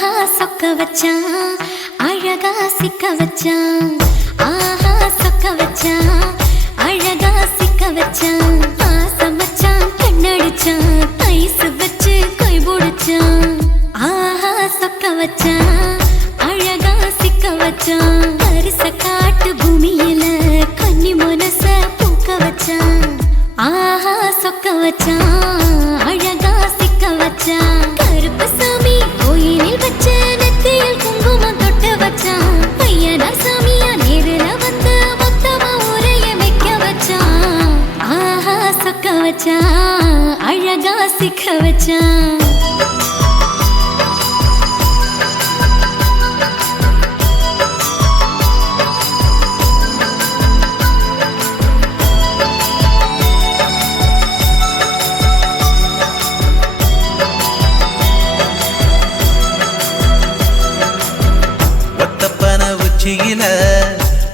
ஆஹா சொக்க வச்சான் அழகா சிக்க வச்சான். ஆஹா சொக்க வச்சான் அழகா சிக்க வச்சான். ஆசை மச்சான் கண்ணடிச்சான் ஐஸ் வச்சு கை போடுச்சான். ஆஹா சொக்க வச்சான் அழகா சிக்க வச்சான். அரிச காட்டு பூமியில கன்னி மனச பூக்க வச்சான். ஆஹா சொக்க வச்சான் அழகா சிக்க வச்சான். கருப்பு சாமி கோயிலில் வச்ச நெத்தியில் குங்குமம் தொட்டு வச்சான். பையனா சாமியா நேரில வந்து மொத்தமா உரைய வைக்க வச்சான். ஆஹா சொக்க வச்சான் அழகா சிக்க வச்சான்.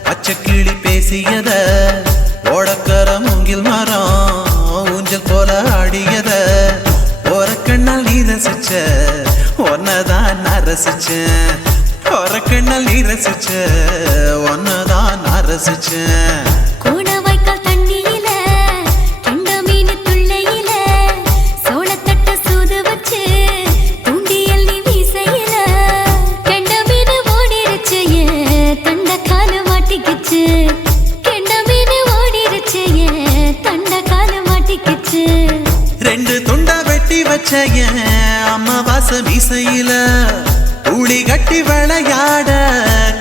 பச்சைக்கிளி பேசியத ஓடக்கர மூங்கில் மரம் ஊஞ்சல் போல ஆடியத ஒரு கண்ணால் நீ ரசிச்ச ஒன்னதான் நான் ரசிச்சேன். ஒரு கண்ணால் நீ ரசிச்ச ஒன்னதான் நான் ரசிச்சேன். ரெண்டு துண்டா வெட்டி வச்ச அம்மாவாச மீசையில ஊழி கட்டி விளையாட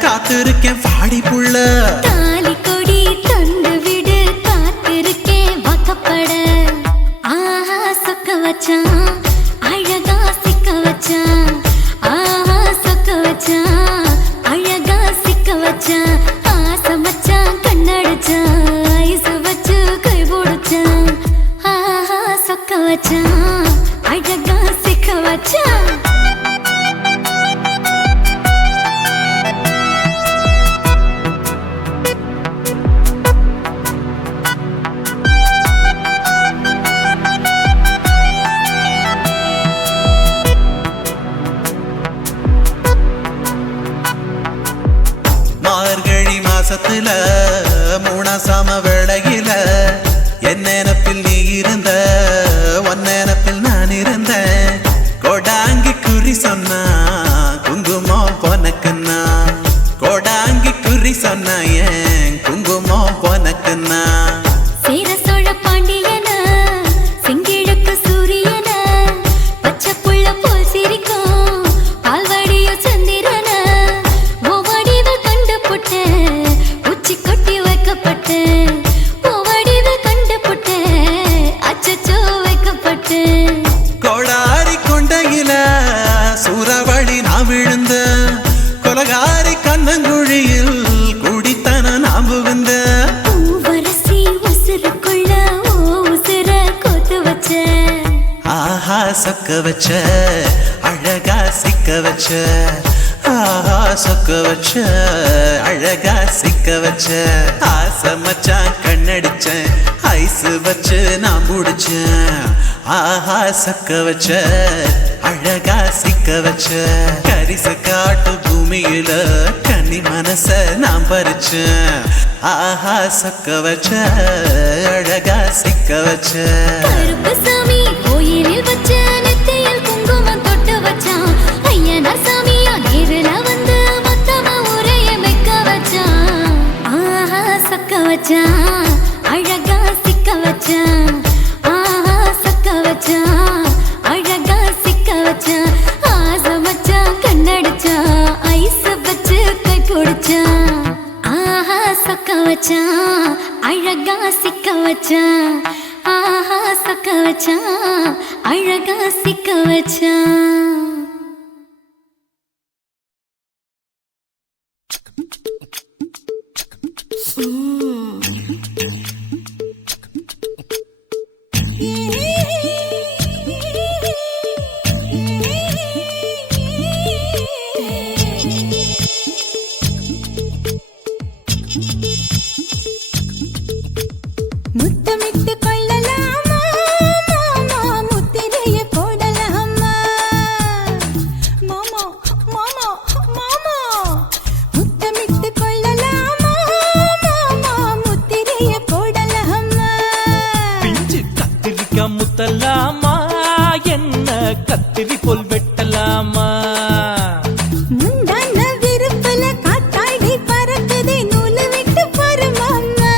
காத்திருக்கேன் பாடி புள்ள. தாலி கொடி தந்து விடு காத்திருக்கேன் வாக்கப்பட. ஆஹா சொக்க வச்சான் அழகா சிக்க வச்சான். ஆஹா சொக்க வச்சான் அழகா சிக்க வச்சான். ஆசை மச்சான் கண்ணடிச்சான் ஐஸ் வச்சு கை போடுச்சான். ஆஹா சொக்க வச்சான் அழகா சிக்க வச்சான். மார்கழி மாசத்துல மூணாசாம வேளையில என் நினப்பில் நீ இருந்த ஒன் நினப்பில் நான் இருந்தேன். கோடாங்கி குறி சொன்னா குங்குமம் பொனக்குன்னா. கோடாங்கி குறி சொன்னா ஏன் குங்குமம் பொனக்குன்னா. சேர சோழ பாண்டியன செங்கிழக்கு சூரியன பச்சை புள்ள போல் சிரிக்கும் பால்வடியோ சந்திரன. ஓவடிவு கண்டு புட்ட உச்சி கொட்டி வைக்கப்பட்டு. ஓவடிவு கண்டு புட்ட அச்சச்சோ வைக்கப்பட்டு. கோடாரி கொண்டையில சூறாவளி நான் விழுந்த கொலகாரி கண்ணங்குழியில் குடித்தன நான் புகுந்த. பூவரசி உசுருக்குள்ள ஓ உசுர கோத்து வச்ச. ஆஹா சொக்க வச்ச அழகா சிக்க வச்ச. ஆஹா சொக்க வச்ச அழகா சிக்க வச்ச. ஆசை மச்சான் கண்ணடிச்சேன் ஐஸ் வச்சு நான் முடிச்சேன். ஆஹா சொக்க வச்ச அழகா சிக்க வச்ச. கரிச காட்டு பூமியில கன்னி மனச நான் பறிச்சேன். ஆஹா சொக்க வச்ச அழகா சிக்க வச்ச. கருப்பு சாமி கோயிலில் வச்ச நெத்தியில் குங்குமம் தொட்டு வச்சான். ஐயனா சாமியா நேரில வந்து மொத்தமா உரைய வைக்க வச்சான். ஆஹா சொக்க வச்சான் அழகா சிக்க வச்சான். ஆஹா சொக்க வச்சான் அழகா சிக்க வச்சான். ஆசை மச்சான் கண்ணடிச்சான் ஐஸ் வச்சு கை போடுச்சான். ஆஹா சொக்க வச்சான் அழகா சிக்க வச்சான். ஆஹா சொக்க வச்சான் அழகா சிக்க வச்சான். முத்தமிட்டு கொள்ளலாமா முத்திரைய போடலாமா. பண்ணலாமா? முந்தான விருப்பல காத்தாடி பறக்குதே நூலு விட்டு பாரு மாமா,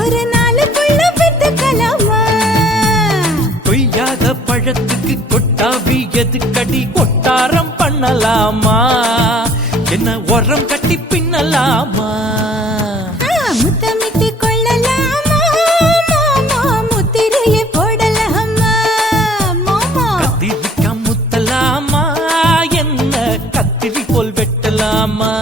ஒரு நாளுக்குள்ள பெத்துக்கலாமா? கொய்யாத பழத்துக்கு கொட்டாவி எதுக்கடி கொட்டாரம் பண்ணலாமா? என்ன உரம் கட்டி பின்னலாமா? முத்தமிட்டு கொள்ளலாமா மாமா, முத்திரையை போடலாமா மாமா? கத்திரிக்கா முத்தலாமா? என்ன கத்திரி போல் வெட்டலாமா?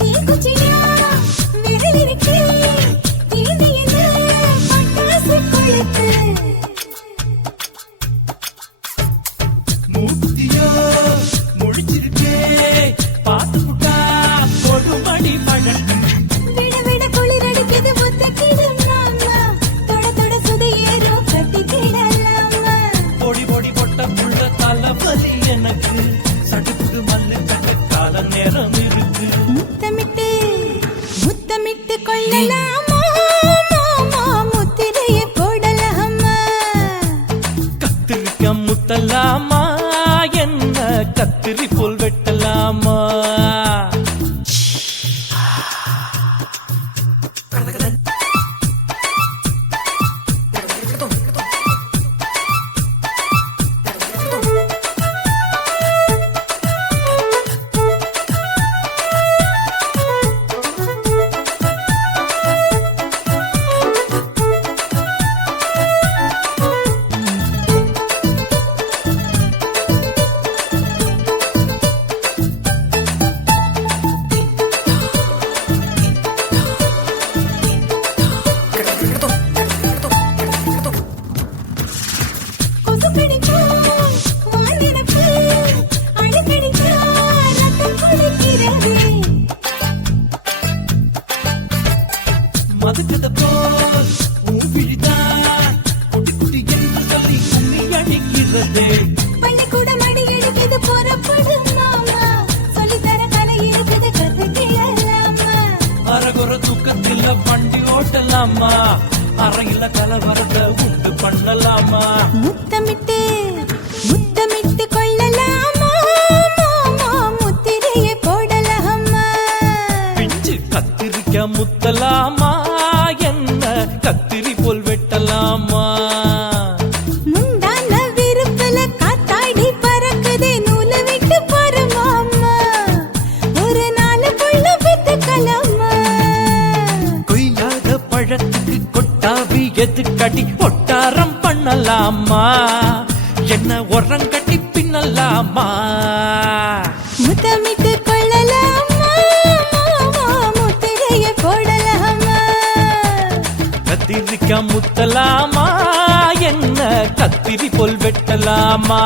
தீக்குச்சியா விரல் இருக்கு, இது என்ன பட்டாசு கொளுத்து? மூத்தியோ முடிச்சிருக்கே பாத்து புட்டா கொடுமடி பழம். விட விட குளிர் அடிக்குது முத்தக்கிடும் மாமா, தொட தொட சுதையேறும் கட்டிக்கிடலாமா? பொடி பொடி பொட்ட புள்ள தலைவலி எனக்கு, சடுக்குடு மல்லு கட்ட கால நேரம் இருக்கு. முத்தமிட்டு முத்தமிட்டு கொள்ளலாமா மாமா, முத்திரையை போடலாமா? கத்திரிக்க முத்தலாமா? என்ன கத்திரி போல் வெட்டலாமா? கொசு கடிச்சா வானிடப்பு, அழுக்கடிச்சா ரத்தம் குளிக்கிறது. மதுக்கத போல் ஊவிழிதான் குட்டி குட்டி என்று சொல்லி கும்மி அடிக்கிறது. பள்ளிக்கூடம் அடி எடுக்குது புறப்படும் மாமா, சொல்லித்தர கலை இருக்குது கத்துக்கிடலாமா? அரகுற தூக்கத்தில் வண்டி ஓட்டலாமா? அறையில கலவரத்தை உண்டு பண்ணலாமா? முத்தமிட்டு முத்தமிட்டு கொள்ளலாமா மாமா, முத்திரையை போடலாமா? பிஞ்சு கத்திரிக்க முத்தலாமா? என்ன கத்திரி போல் வெட்டலாமா? முந்தான விருப்பல காத்தாடி பறக்குதே நூலு விட்டு பாரு மாமா, ஒரு நாளுக்குள்ள பெத்துக்கலாமா? கொய்யாத பழத்துக்கு கொட்டாவி எதுக்கடி ஒட்டாரம் பண்ணலாமா? என்ன உரம் கட்டி பின்னலாமா? முத்தமிட்டு கொள்ளலாமா மாமா, முத்திரையை போடலாமா? கத்திரிக்க முத்தலாமா? என்ன கத்திரி போல் வெட்டலாமா?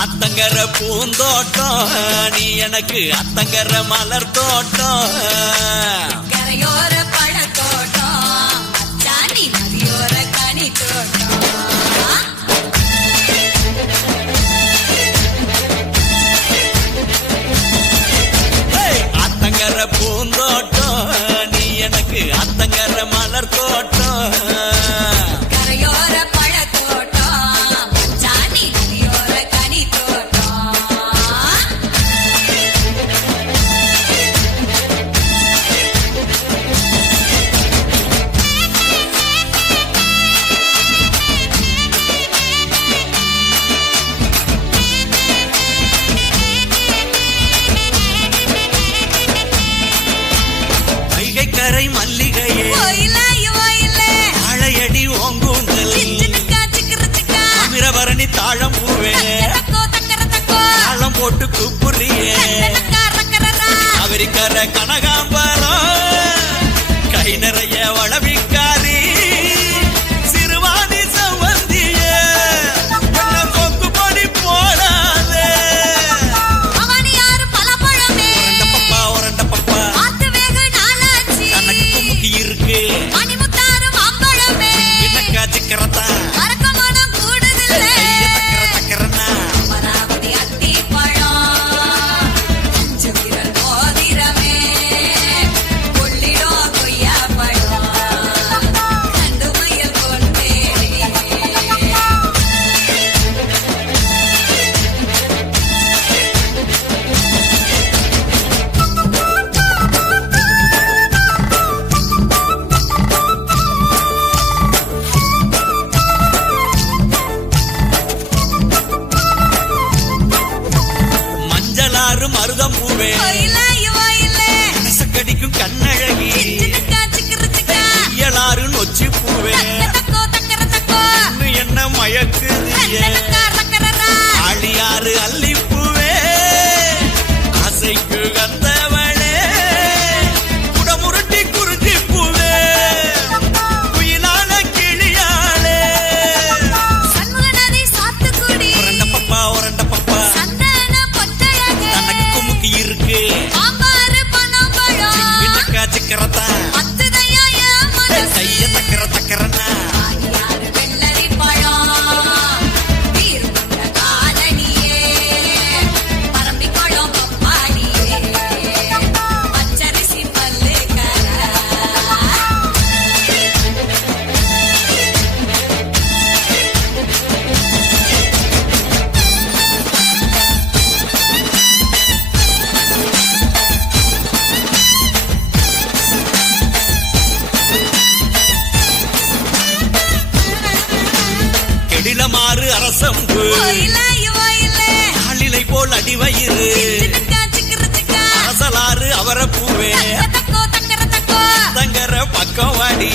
அத்தங்கர பூந்தோட்டம் நீ எனக்கு அத்தங்கர மலர் தோட்டம் கரையோர பழத்தோட்டம் அச்சாணி நதியோர கனி தோட்டம் அத்தங்கர பூந்தோட்டம் நீ எனக்கு அத்தங்கர மலர் தோட்டம் கரையோர பழத்தோட்டம் அச்சாணி நதியோர கனி தோட்டம் தாமர கனகாம்பரம் கை நிறைய வளவிக்காரி சிறுவாணி சவந்திய கொக்கு பொடி போடாதே அவனியாரு பலபழமே பப்பா உரண்ட பப்பா ஆத்து வேக நாளாச்சி எனக்கு குமுக்கி இருக்கு மணிமுத்தாறு மாம்பழமே என்னக்கா சிக்கரத்தா மரக்கமனம் கூடுதில்லை தக்கரனா அமராவதி அத்தி பழம் அஞ்சு விரல் மோதிரமே கொள்ளிடோ கொய்யா பழம் கண்டு மயில் கொண்டே மஞ்சளாறு மருதம் பூவே கடிக்கும் கண்ணழகி இயலாறு நொச்சி பூவே இன்னும் என்ன மயக்குது ஆழியாறு அல்லிப்பூவே ஆசைக்கு கந்தவளே குடமுருட்டி குறிஞ்சி பூவே குயிலான கிளியாளே உரண்ட பப்பா தனக்கு குமுக்கி இருக்கு என்னக்கா சிக்கரத்தா கைய தக்கரனா பச்சரிசி பல்லு கர கெடிலமாறு அரசம்பு ஆளிலை போல் அடிவயிறு அரசலாறு அவரப்பூவே தங்கர பக்கம் வாடி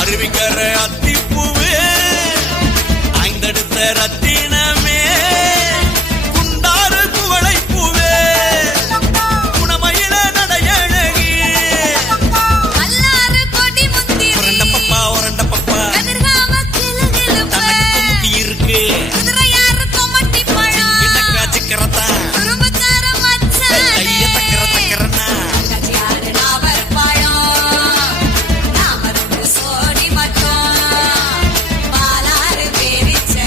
அருவிக்கர அத்திப்பூவே ஐந்தடுத்த ரத்தினமே குண்டாறு குவளை பூவே குணமயில நடையழகி உரண்ட பப்பா தனக்கு குமுக்கி இருக்கு என்னக்கா சிக்கரத்தா கைய தக்கரனா சோடி மட்டும் பாலாறு பேரிச்சை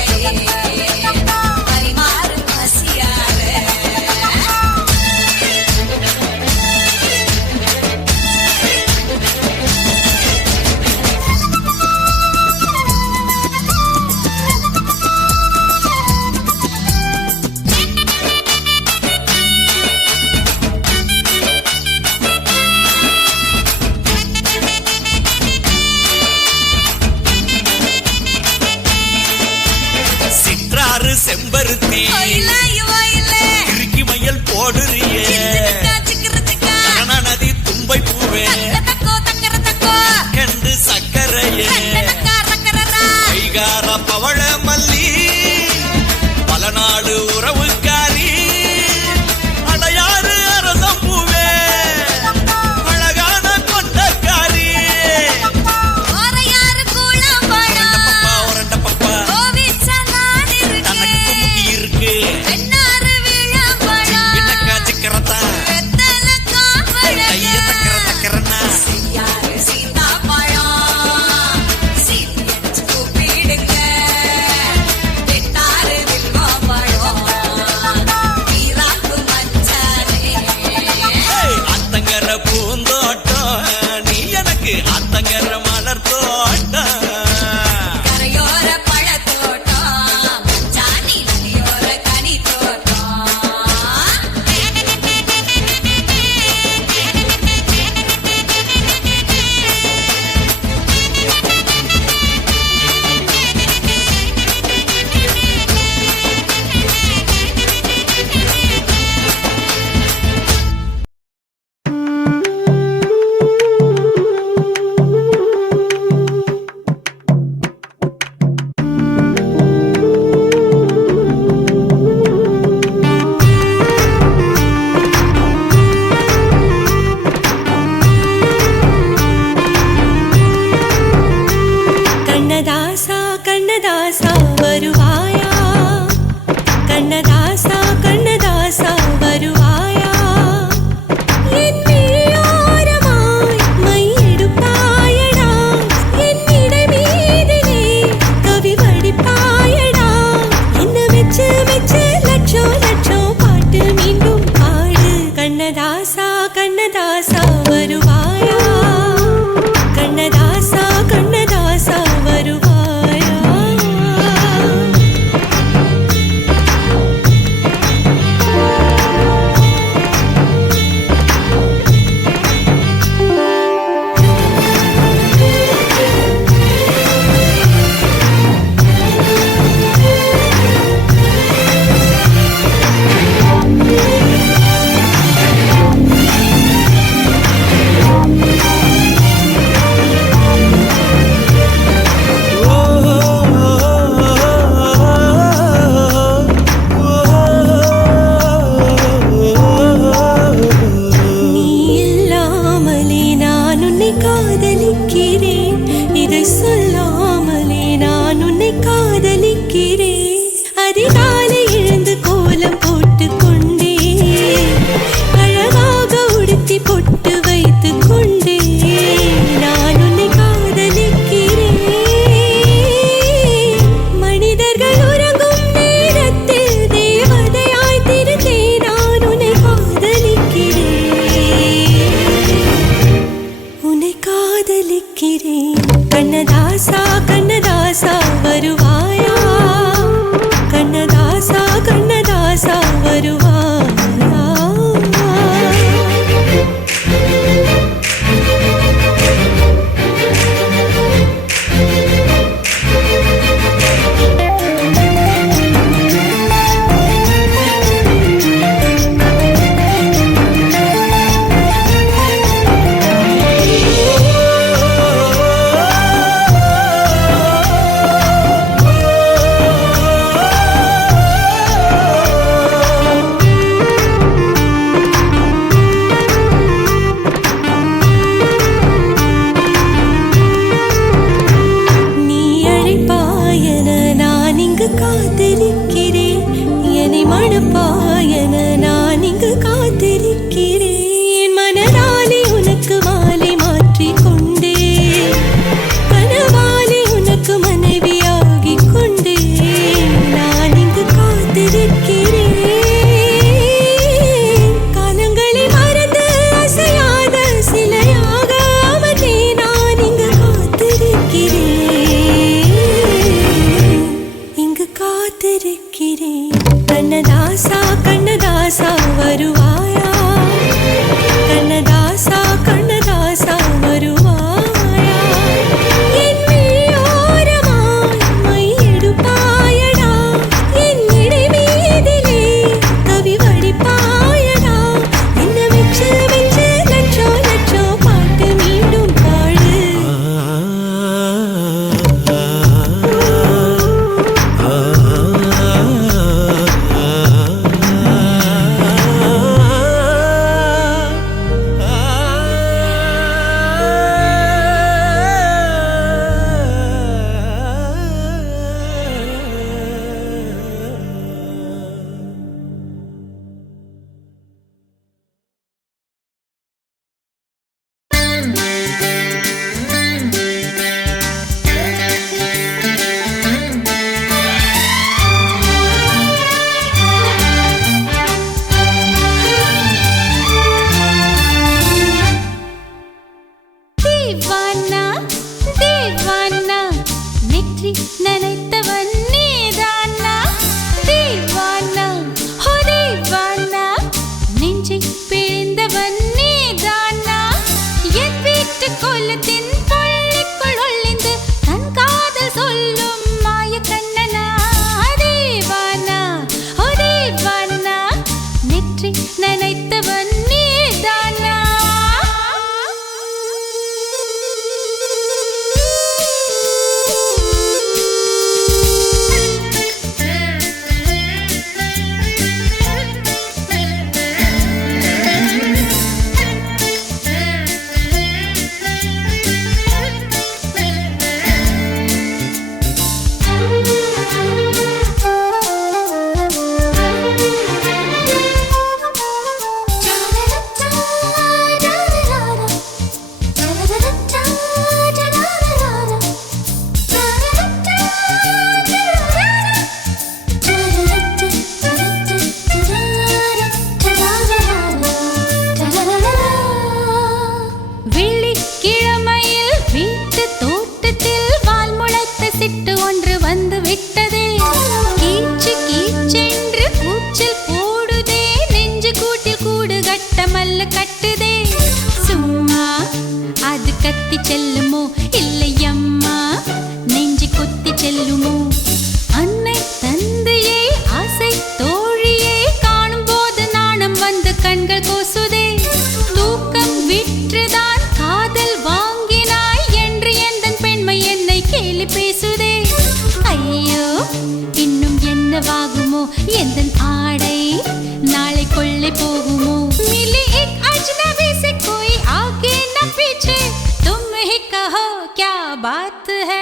आगे போகுமோ मिली एक अजनबी से कोई आगे न पीछे तुम ही कहो क्या बात है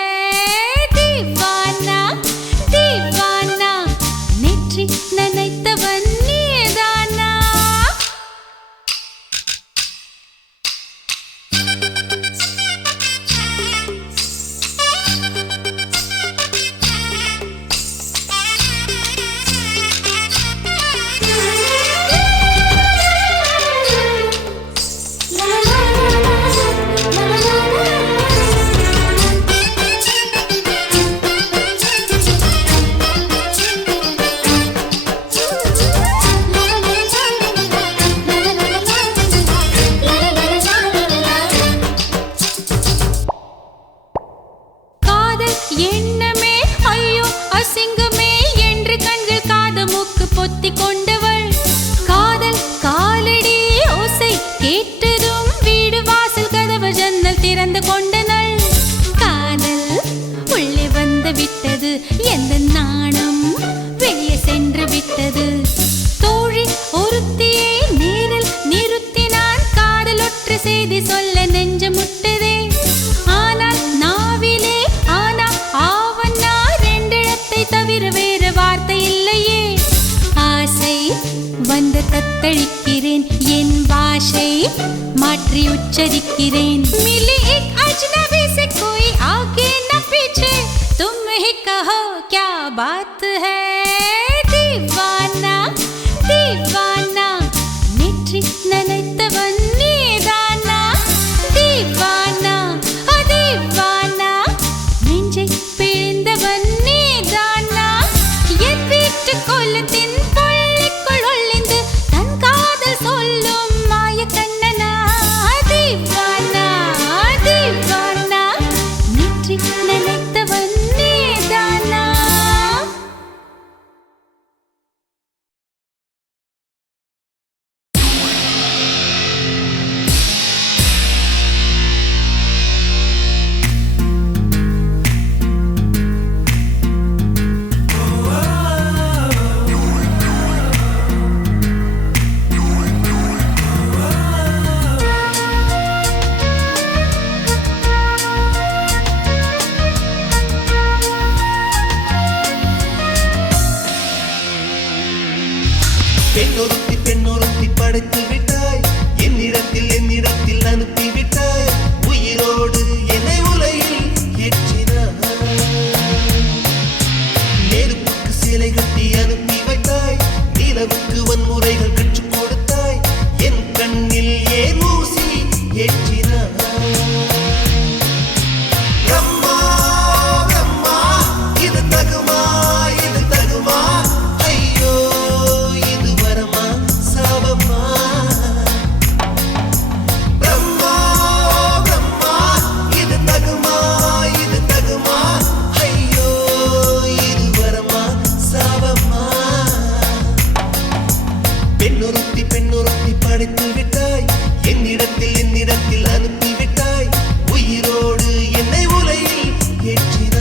दीवाना दीवाना नेற்றி நினைத்தவன் நீதானா எண்ணமே ஐயோ அசிங்கமே என்று கண்கள் காது மூக்கு பொத்தி கொண்டவள் காதல் காலடி ஓசை கேட்டதும் வீடு வாசல் கதவு ஜன்னல் திறந்து கொண்டனள் காதல் உள்ளே வந்து விட்டது எந்த நாணம் வெளியே சென்று விட்டது தோழி ஒருத்தியை நேரில் நிறுத்தினான் காதல் ஒற்று செய்தி சொல்ல நெஞ்சு முட்டதே ஆனால் நாவிலே ஆவன்னா ரெண்டிடத்தை தவிர வேறு வார்த்தை இல்லையே ஆசை வந்து தத்தளிக்கிறேன் என் பாஷை மாற்றி உச்சரிக்கிறேன் मिली एक अजनबी से कोई आगे न पीछे तुम ही कहो क्या बात है दीवाना दीवाना नेற்றி நினைத்தவன் நீதானா दीवाना दीवाना நெஞ்சை பிழிந்தவன் நீதானா என் வீட்டு கொல்லத்தின் பள்ளிக்குள் ஒளிந்து தன் காதல் சொல்லும் மாய கண்ணனா தீவானா தீவானா நெற்றி நினைத்தவன் நீதானா பெண்ணொருத்தி படைத்து விட்டாய் என்னிடத்தில் அனுப்பி விட்டாய் உயிரோடு என்னை உலையில் ஏற்றினாய் நெருப்புக்கு சிலை கட்டி அனுப்பி வைத்தாய் நிலவுக்கு வன்முறைகள் கற்றுக் கொடுத்தாய் என் கண்ணில் ஏன் ஊசி ஏற்றினாய் பிரம்மா பிரம்மா இது தகுமா இது தகுமா ஐயோ இது வரமா சாபமா பிரம்மா பிரம்மா இது தகுமா ஐயோ இது வரமா சாபமா பெண்ணொருத்தி படைத்து விட்டாய் என்னிடத்தில் அனுப்பி விட்டாய் உயிரோடு என்னை உலையில் ஏற்றினாய்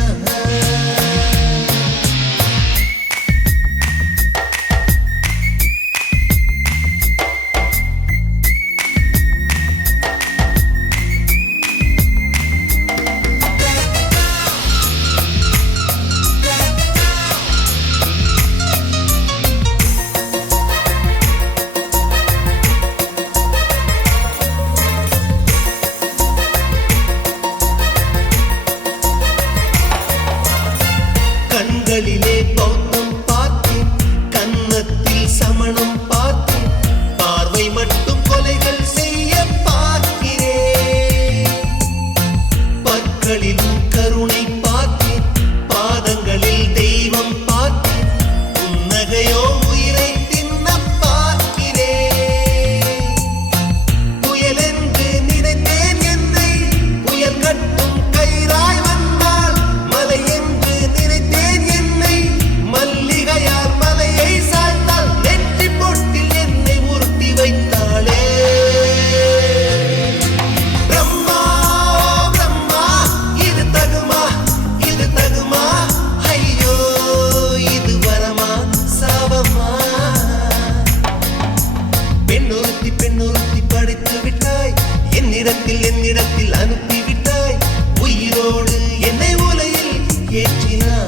படைத்து விட்டாய் என்னிடத்தில் அனுப்பிவிட்டாய் உயிரோடு என்னை உலையில் ஏற்றினாய்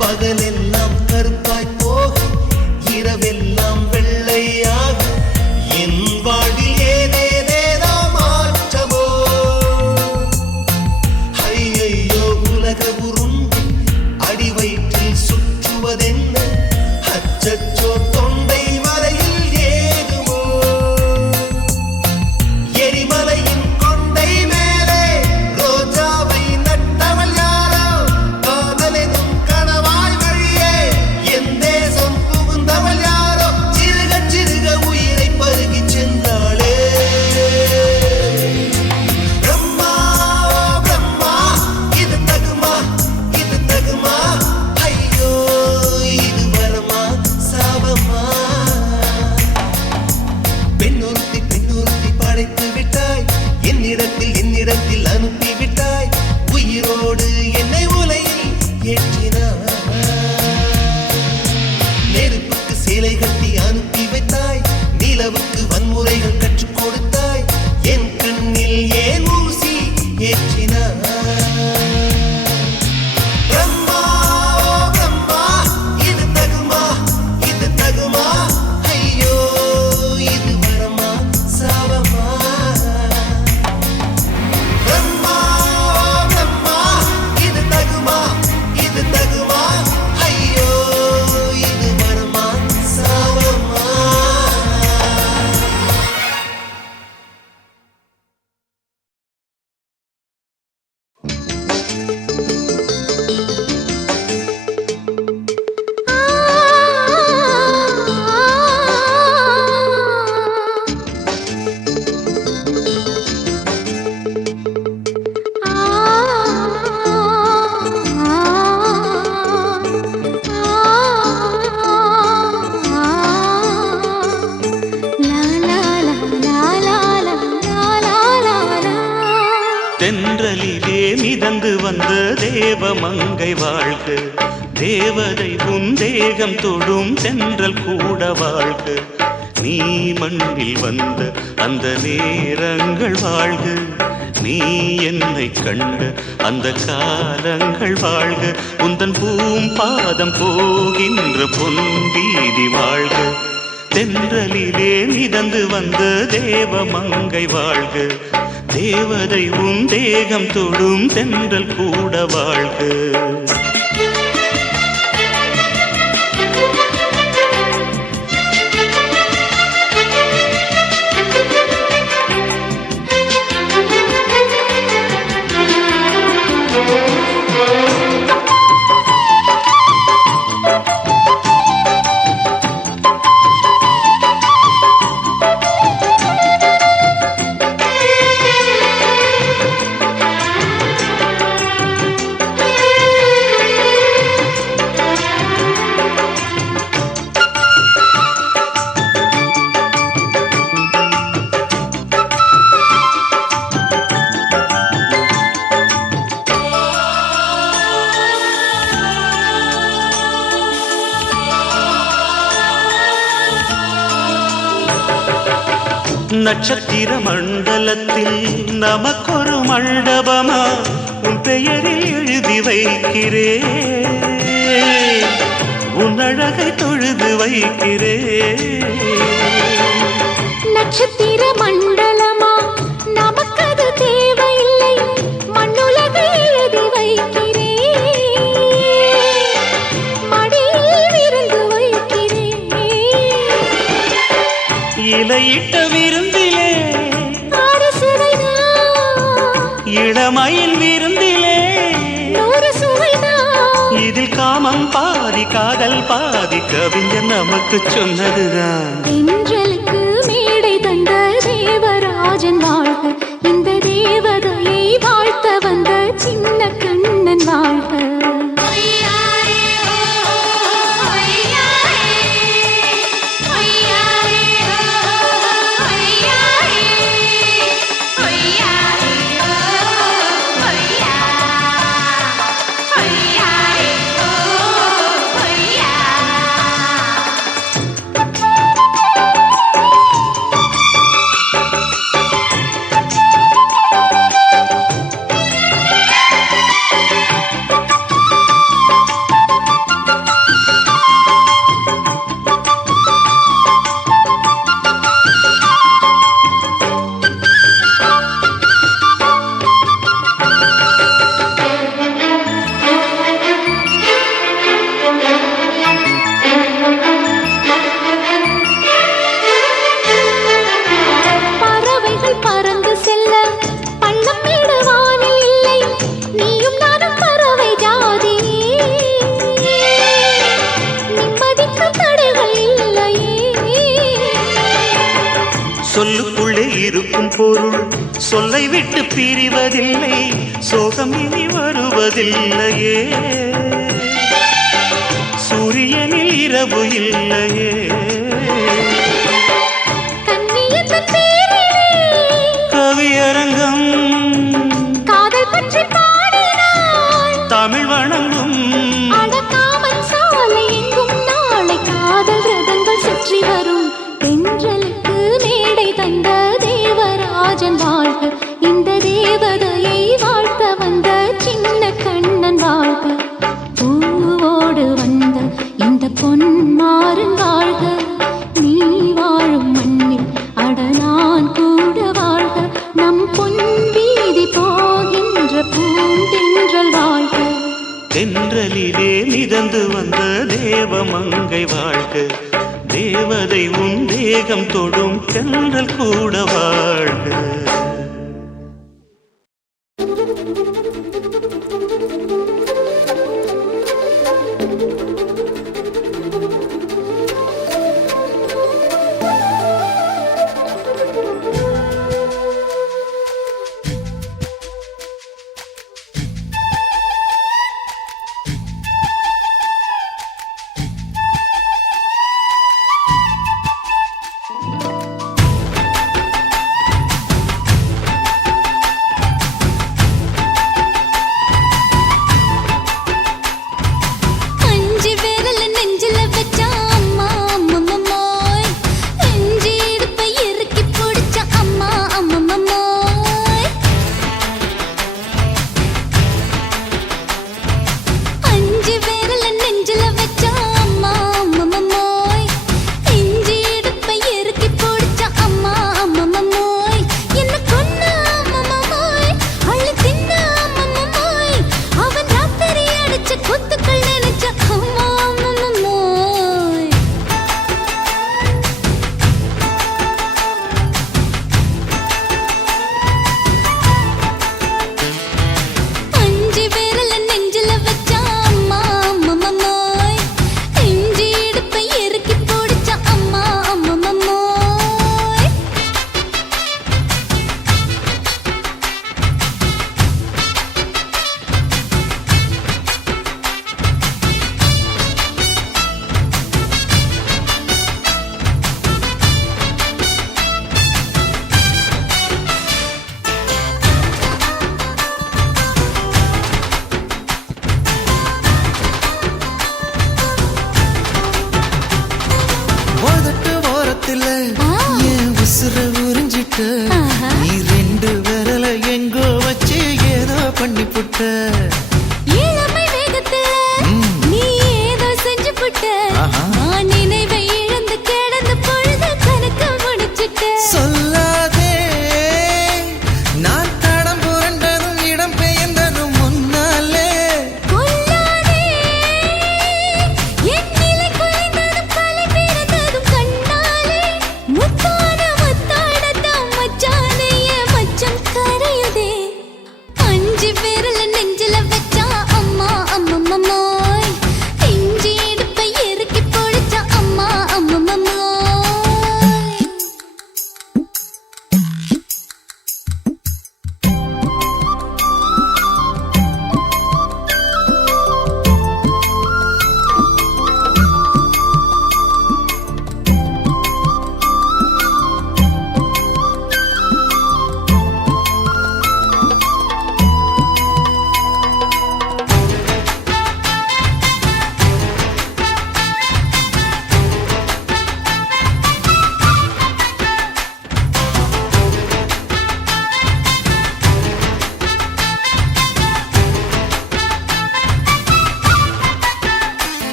பகலெல்லாம் கருப்பாய் போக இரவெல்லாம் வெள்ளையாக என் வாழ்வில் ஏதேதேதோ மாற்றமோ ஐயையோ உலக உருண்டு அடி வயிற்றில் சுற்றுவதென்ன அச்சச்சோ தொண்டை வரையில் ஏதுமோ எரிமலையின் கொண்டை மேலே ரோஜாவை நட்டவள் யாரோ காதலெனும் கணவாய் வழியே என் தேசம் புகுந்தவள் யாரோ சிறுக சிறுக உயிரை பருகிச் சென்றாளே பிரம்மா பிரம்மா இது தகுமா ஐயோ இது வரமா சாபமா பெண்ணொருத்தி படைத்து விட்டாய் என்னிடத்தில் அனுப்பிவிட்டாய் உயிரோடு என்னை உலையில் ஏற்றினாய் நெருப்புக்கு சேலை கட்டி அனுப்பி வைத்தாய் நிலவுக்கு வன்முறைகள் கற்றுக் கொடுத்தாய் என் கண்ணில் ஏன் ஊசி ஏற்றினாய் பிரம்மா பிரம்மா இது தகுமா ஐயோ இது வரமா சாபமா பிரம்மா பிரம்மா இது தகுமா ஐயோ இது வரமா சாபமா தென்றலிலே மிதந்து வந்த தேவமங்கை வாழ்க தேவதை உன் தேகம் தொடும் தென்றல் கூட வாழ்க நீ மண்ணில் வந்த அந்த நேரங்கள் வாழ்க நீ என்னை கண்ட அந்த காலங்கள் வாழ்க உந்தன் பூம்பாதம் போகின்ற பொன் வீதி வாழ்க தென்றலிலே மிதந்து வந்த தேவமங்கை வாழ்க தேவதை உன் தேகம் தொடும் தென்றல் கூட வாழ்க நட்சத்திர மண்டலத்தில் நமக்கொரு மண்டபமா உன் பெயரில் எழுதி வைக்கிறேன் உன் அழகை தொழுது வைக்கிறேன் நட்சத்திர மண்டலமா நமக்கது தேவையில்லை மண்ணுலகை எழுதி வைக்கிறேன் மடியில் விருந்து வைக்கிறேன் இலையிட்ட விருந்திலே ஆறு சுவைதான் இளமையில் விருந்திலே நூறு சுவைதான் இதில் காமம் பாதி பாதி காதல் பாதி கவிஞர் நமக்கு சொன்னதுதான். தென்றலுக்கு மேடை தந்த தேவராஜன் வாழ்க, இந்த தேவதையை வாழ்த்த வந்த சின்ன கண்ணன் வாழ்க. பறவைகள் பறந்து செல்ல பள்ளம் மேடு வானில் இல்லை, நீயும் நானும் பறவை ஜாதி. நிம்மதிக்கு தடைகள் இல்லையே. சொல்லுக்குள்ளே இருக்கும் பொருள் சொல்லை விட்டு பிரிவதில்லை, சோகம் இனி வருவதில்லையே. சூரியனில் இரவு இல்லையே. கண்ணியத்தின் பேரிலே கவியரங்கம் காதல் பற்றி பாடினாள். தமிழ் வணங்கும் அடக்காமல் சாலை எங்கும் நாளை காதல் ரதங்கள் சுற்றி வரும். தென்றலுக்கு மேடை தந்த தேவராஜன் வாழ்க, இந்த தேவதையை வாழ்த்த வந்த சின்ன கண்ணன் வாழ்க. பூவோடு வந்த இந்த பொன்மாறன் வாழ்க, நீ வாழும் மண்ணில் அட நான் கூட வாழ்க. நம் பொன் வீதி போகின்ற பூந்தென்றல் வாழ்க. தென்றலிலே மிதந்து வந்த தேவமங்கை வாழ்க, தேவதை உன் தேகம் தொடும் தென்றல் கூட வாழ்க.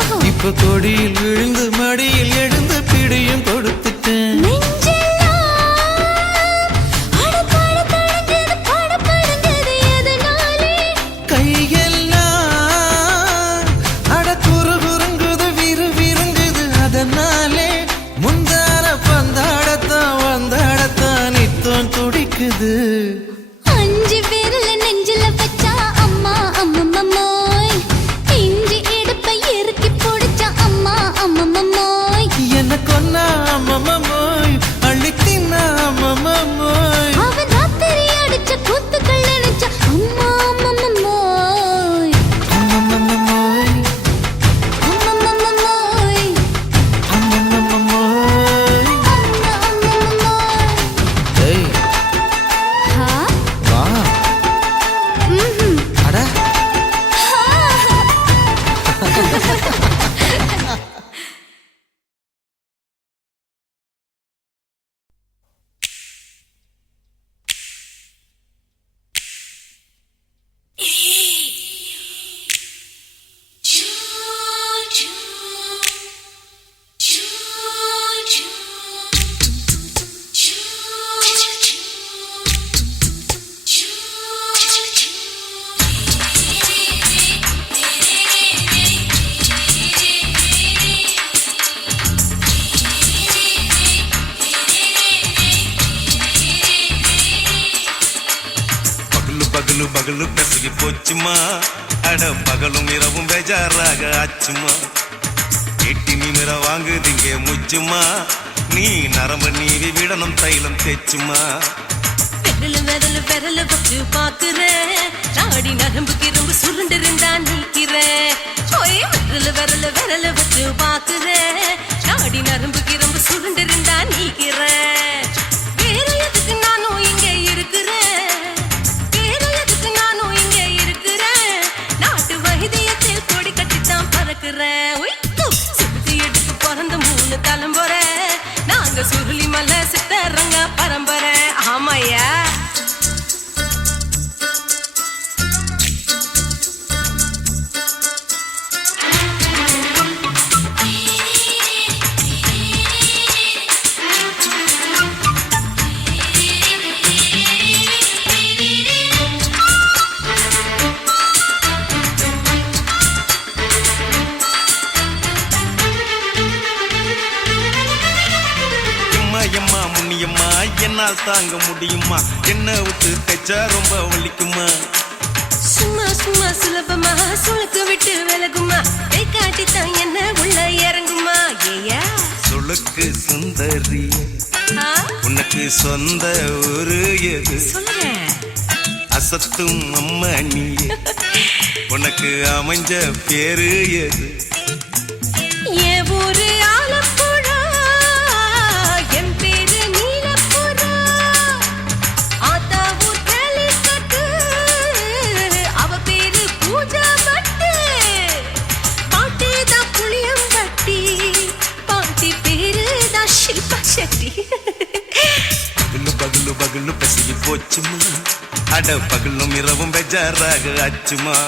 ஓஹோ. இப்ப கொடியில் விழுந்து மடியில் எழுந்து பிடியும் கொடுத்துட்டேன். நெஞ்செல்லாம் அடபடபடங்குது, படபடங்குது எதனாலே? கையெல்லாம் அட குறுகுறுங்குது விறுவிறுங்குது அதனாலே. முந்தான பந்தாடத்தான் வந்தாடத்தான் நித்தம் துடிக்குது. 5 விரல நெஞ்சில வச்சா அம்மா அம்மம்மம்மோய். இஞ்சி இடுப்பை இறுக்கி பிடிச்சா அம்மா அம்மம்மம்மோய். என்ன கொன்னா அம்மம்மோய், அள்ளி தின்னா அம்மம்மோய். அவன் ராத்திரி அடிச்ச கூத்துக்கள் நினைச்சா அம்மா அம்மம்மம்மோய். அம்மம்மோய், அம்மம்மம்மோய். அம்மம்மோய். அம்மா அம்மம்மம்மோய். ஏய், ஹா? வா. ம்ஹும். அட பகலு பகலு பெசகி போச்சுமா. அட பகலும் இரவும் பேஜாராக ஆச்சுமா. எட்டி நிமிர வாங்குதிங்க முச்சுமா. நீ நரம்பு நீவி விடணும் தைலம் தேச்சுமா. விரல விரல வச்சு பாக்குறேன். நாடி நரம்பு கிரம்பு சுருண்டு இருந்தா நீக்கிறேன். விரல விரல வச்சு பாக்குறேன். நாடி நரம்பு கிரம்பு சுருண்டு இருந்தா நீக்கிறேன். வேற எதுக்கு நானும் இங்க இருக்கிறேன். வேற எதுக்கு நானும் இங்க இருக்கிறேன். நாட்டு வைத்தியத்தில் கொடி கட்டித்தான் பறக்கிறேன். சுத்தி எடுத்து பிறந்த 3 தலைமுறை. நாங்க சுருளி மலை சித்தரங்க பரம்பரை. ஆமாய்யா. எம்மா எம்மா முன்னியம்மா என்னால் தாங்க முடியுமா. என்ன விட்டு தைச்சா ரொம்ப வலிக்குமா. சும்மா சும்மா சுலபமா சுளுக்கு விட்டு விலகுமா. கை காட்டித்தான் என்ன உள்ள இறங்குமா. ஏயா சுளுக்கு சுந்தரி உனக்கு சொந்த ஊரு எது. சொல்றேன். அசத்தும் அம்மா நீ உனக்கு அமைஞ்ச பேரு எது. என் ஊரு ஆலப்புழா. என் பேரு நீலப்புறா. ஆத்தா ஊர் கேலிக்கட்டு. அவ பேரு பூஜா பட்டு. பாட்டி தான் புளியம்பட்டி. பாட்டி பேரு தான் ஷில்பா செட்டி. பகலு பகலு பகலு பெசகி போச்சுமா. அட பகலும் இரவும் பெஜாராக ஆச்சுமா.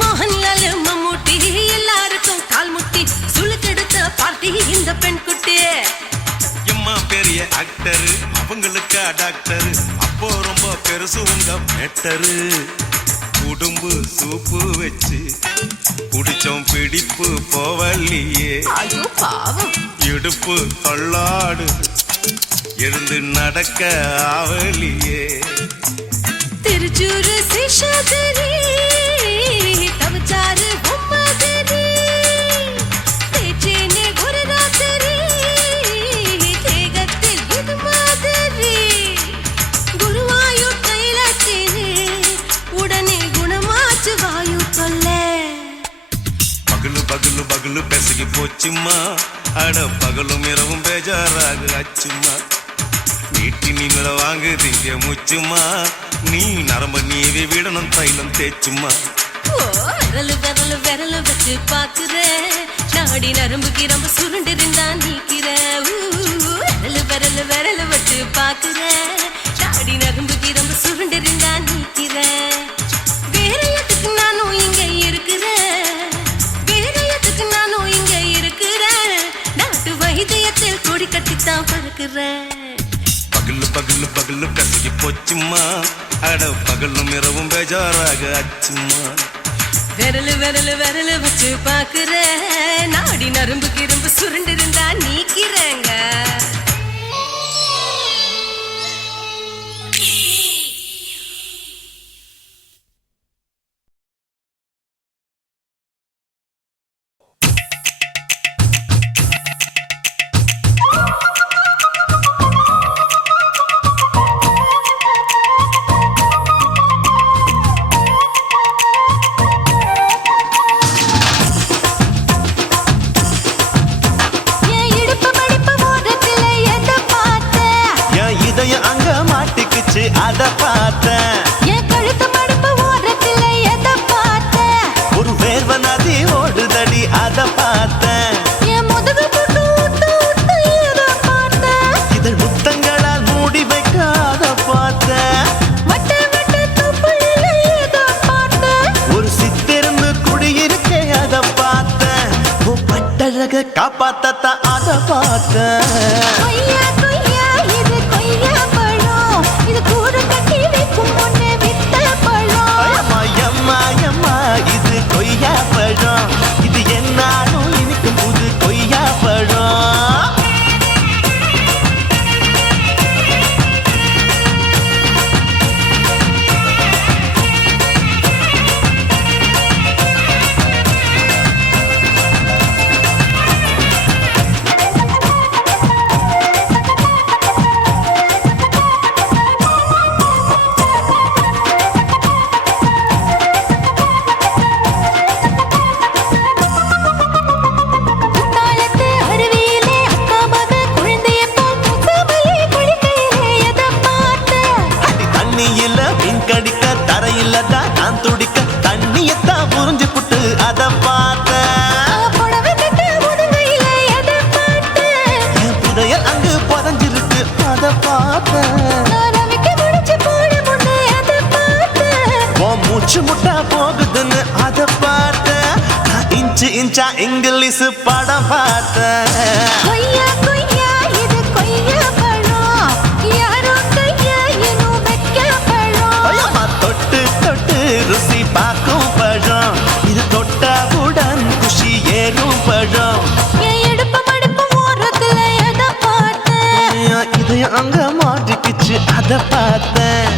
மோகன்லால் மம்மூட்டி எல்லாருக்கும் கால் முட்டி. சுளுக்கெடுத்த பார்ட்டி இந்த பெண் குட்டி. எம்மா பெரிய ஆக்டரு அவங்களுக்கா டாக்டரு. அப்போ ரொம்ப பெருசு உங்க மேட்டரு. உடும்பு சூப்பு வச்சு குடிச்சோம் பிடிப்பு போவல்லையே. ஐயோ பாவம். இடுப்பு தள்ளாடு எழுந்து நடக்க ஆவலியே. திருச்சூரு சேஷாதிரி. தவச்சாரு பொம்மாதிரி. தேச்சேனே ஒரு ராத்திரி. தேகத்தில் இது மாதிரி. குருவாயூர் தைலத்திலே உடனே குணமாச்சு வாயு தொல்லை. பகலு பகலு பெசகி போச்சுமா அட பகலும் இரவும் பேஜாராக ஆச்சுமா வீட்டி நீ மேல வாங்கு திங்க முச்சுமா நீ நரம்ப நீவி விடணும் தைலம் தேச்சுமா விரலு விரலு விரலு வச்சு பாக்குற நாடி நரம்பு கிரம்பு சுருண்டு இருந்தா நீக்கிற விரலு விரலு விரலு வச்சு பாக்குற நாடி நரம்பு கிரம்பு சுருண்டு இருந்தா நீக்கிற வேற எதுக்கு நானும் இங்க இருக்கிறேன் வேற எதுக்கு நானும் இங்க இருக்கிறேன் நாட்டு வைத்தியத்தில் கொடி கட்டித்தான் பறக்கிறேன் பகலு பகலு பகலு பெசகி போச்சுமா அட பகலும் இரவும் பேஜாராக ஆச்சுமா விரலு விரலு விரலு வச்சு பாக்குற நாடி நரம்பு கிரும்பு சுருண்டு இருந்தா நீக்கிறேங்க அத பார்த்தேன் என் கழுத்து மடிப்பு ஓரத்துல எதை பார்த்தேன் ஒரு வேர்வ நதி ஓடுதடி அத பார்த்தேன் என் முதுகு புட்டு ஊத்து ஊத்து எதை பார்த்தேன் இதழ் முத்தங்களால் மூடி வைக்க அத பார்த்தேன் வட்ட வட்ட தொப்புள்ள எதை பார்த்தேன் ஒரு சித்திரன்னு குடியிருக்கே அத பார்த்தேன் பட்டழக காப்பாத்தத்தான் அத பார்த்தேன் கொய்யா கொய்யா இது கொய்யா பழம் இது கூறு கட்டி வைக்கும் முன்னே வித்த பழம் எம்மா இது கொய்யா பழம் இது என்னாலும் இனிக்கும் புது கொய்யா பழம் குத்தாலத்து அருவியிலே அக்கா மக குழந்தைய போல் முகமலே குளிக்கையிலே எதை பார்த்தேன் அடி தண்ணியில மீன் கடிக்க தரையில தான் நான் துடிக்க தண்ணியத்தான் புரிஞ்சு புட்டு அத பார்த்தேன் புடவை கட்ட முதுகையில எதை பார்த்தேன் என் புதையல் அங்கு புதஞ்சிருக்கு அத பார்த்தேன் நான் ரவிக்கு முடிச்சு போட முன்னே எதை பார்த்தேன் உன் மூச்சு முட்டா போகுதுன்னு அத பார்த்தேன் நான் இன்ச்சு இன்ச்சா இங்கிலீஷ் படம் பார்த்தேன் கொய்யா கொய்யா இது கொய்யா பழம் யாரோ கையா இன்னும் வைக்க பழம் ஐயம்மா, தொட்டு தொட்டு ருசி பார்க்கும் பழம் இது தொட்டாவுடன் குஷி ஏறும் பழம் என் இடுப்பு மடுப்பு ஓரத்துல எதை பார்த்தேன் என் இதயம் அங்க மாட்டிக்கிச்சு அத பார்த்தேன்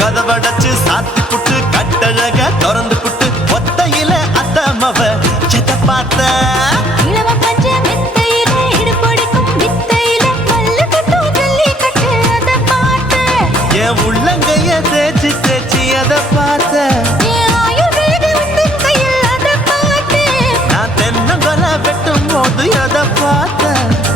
கதவடைச்சு சாத்தி புட்டு கட்டழக திறந்து புட்டு ஒத்தையில அத்தமவ செத்த பார்த்த இளவ பஞ்ச மெத்தையில இடுப்பொடிக்கும் வித்தையில மல்லு கட்டும் ஜல்லி கட்டு அதை பார்த்தேன் என் உள்ளங்கைய தேய்ச்சி தேய்ச்சி அத பார்த்த என் ஆயுர்வேத உந்தன் கையில் அதை பார்த்தேன் நான் தென்னங்கொலை வெட்டும் போது அத பார்த்த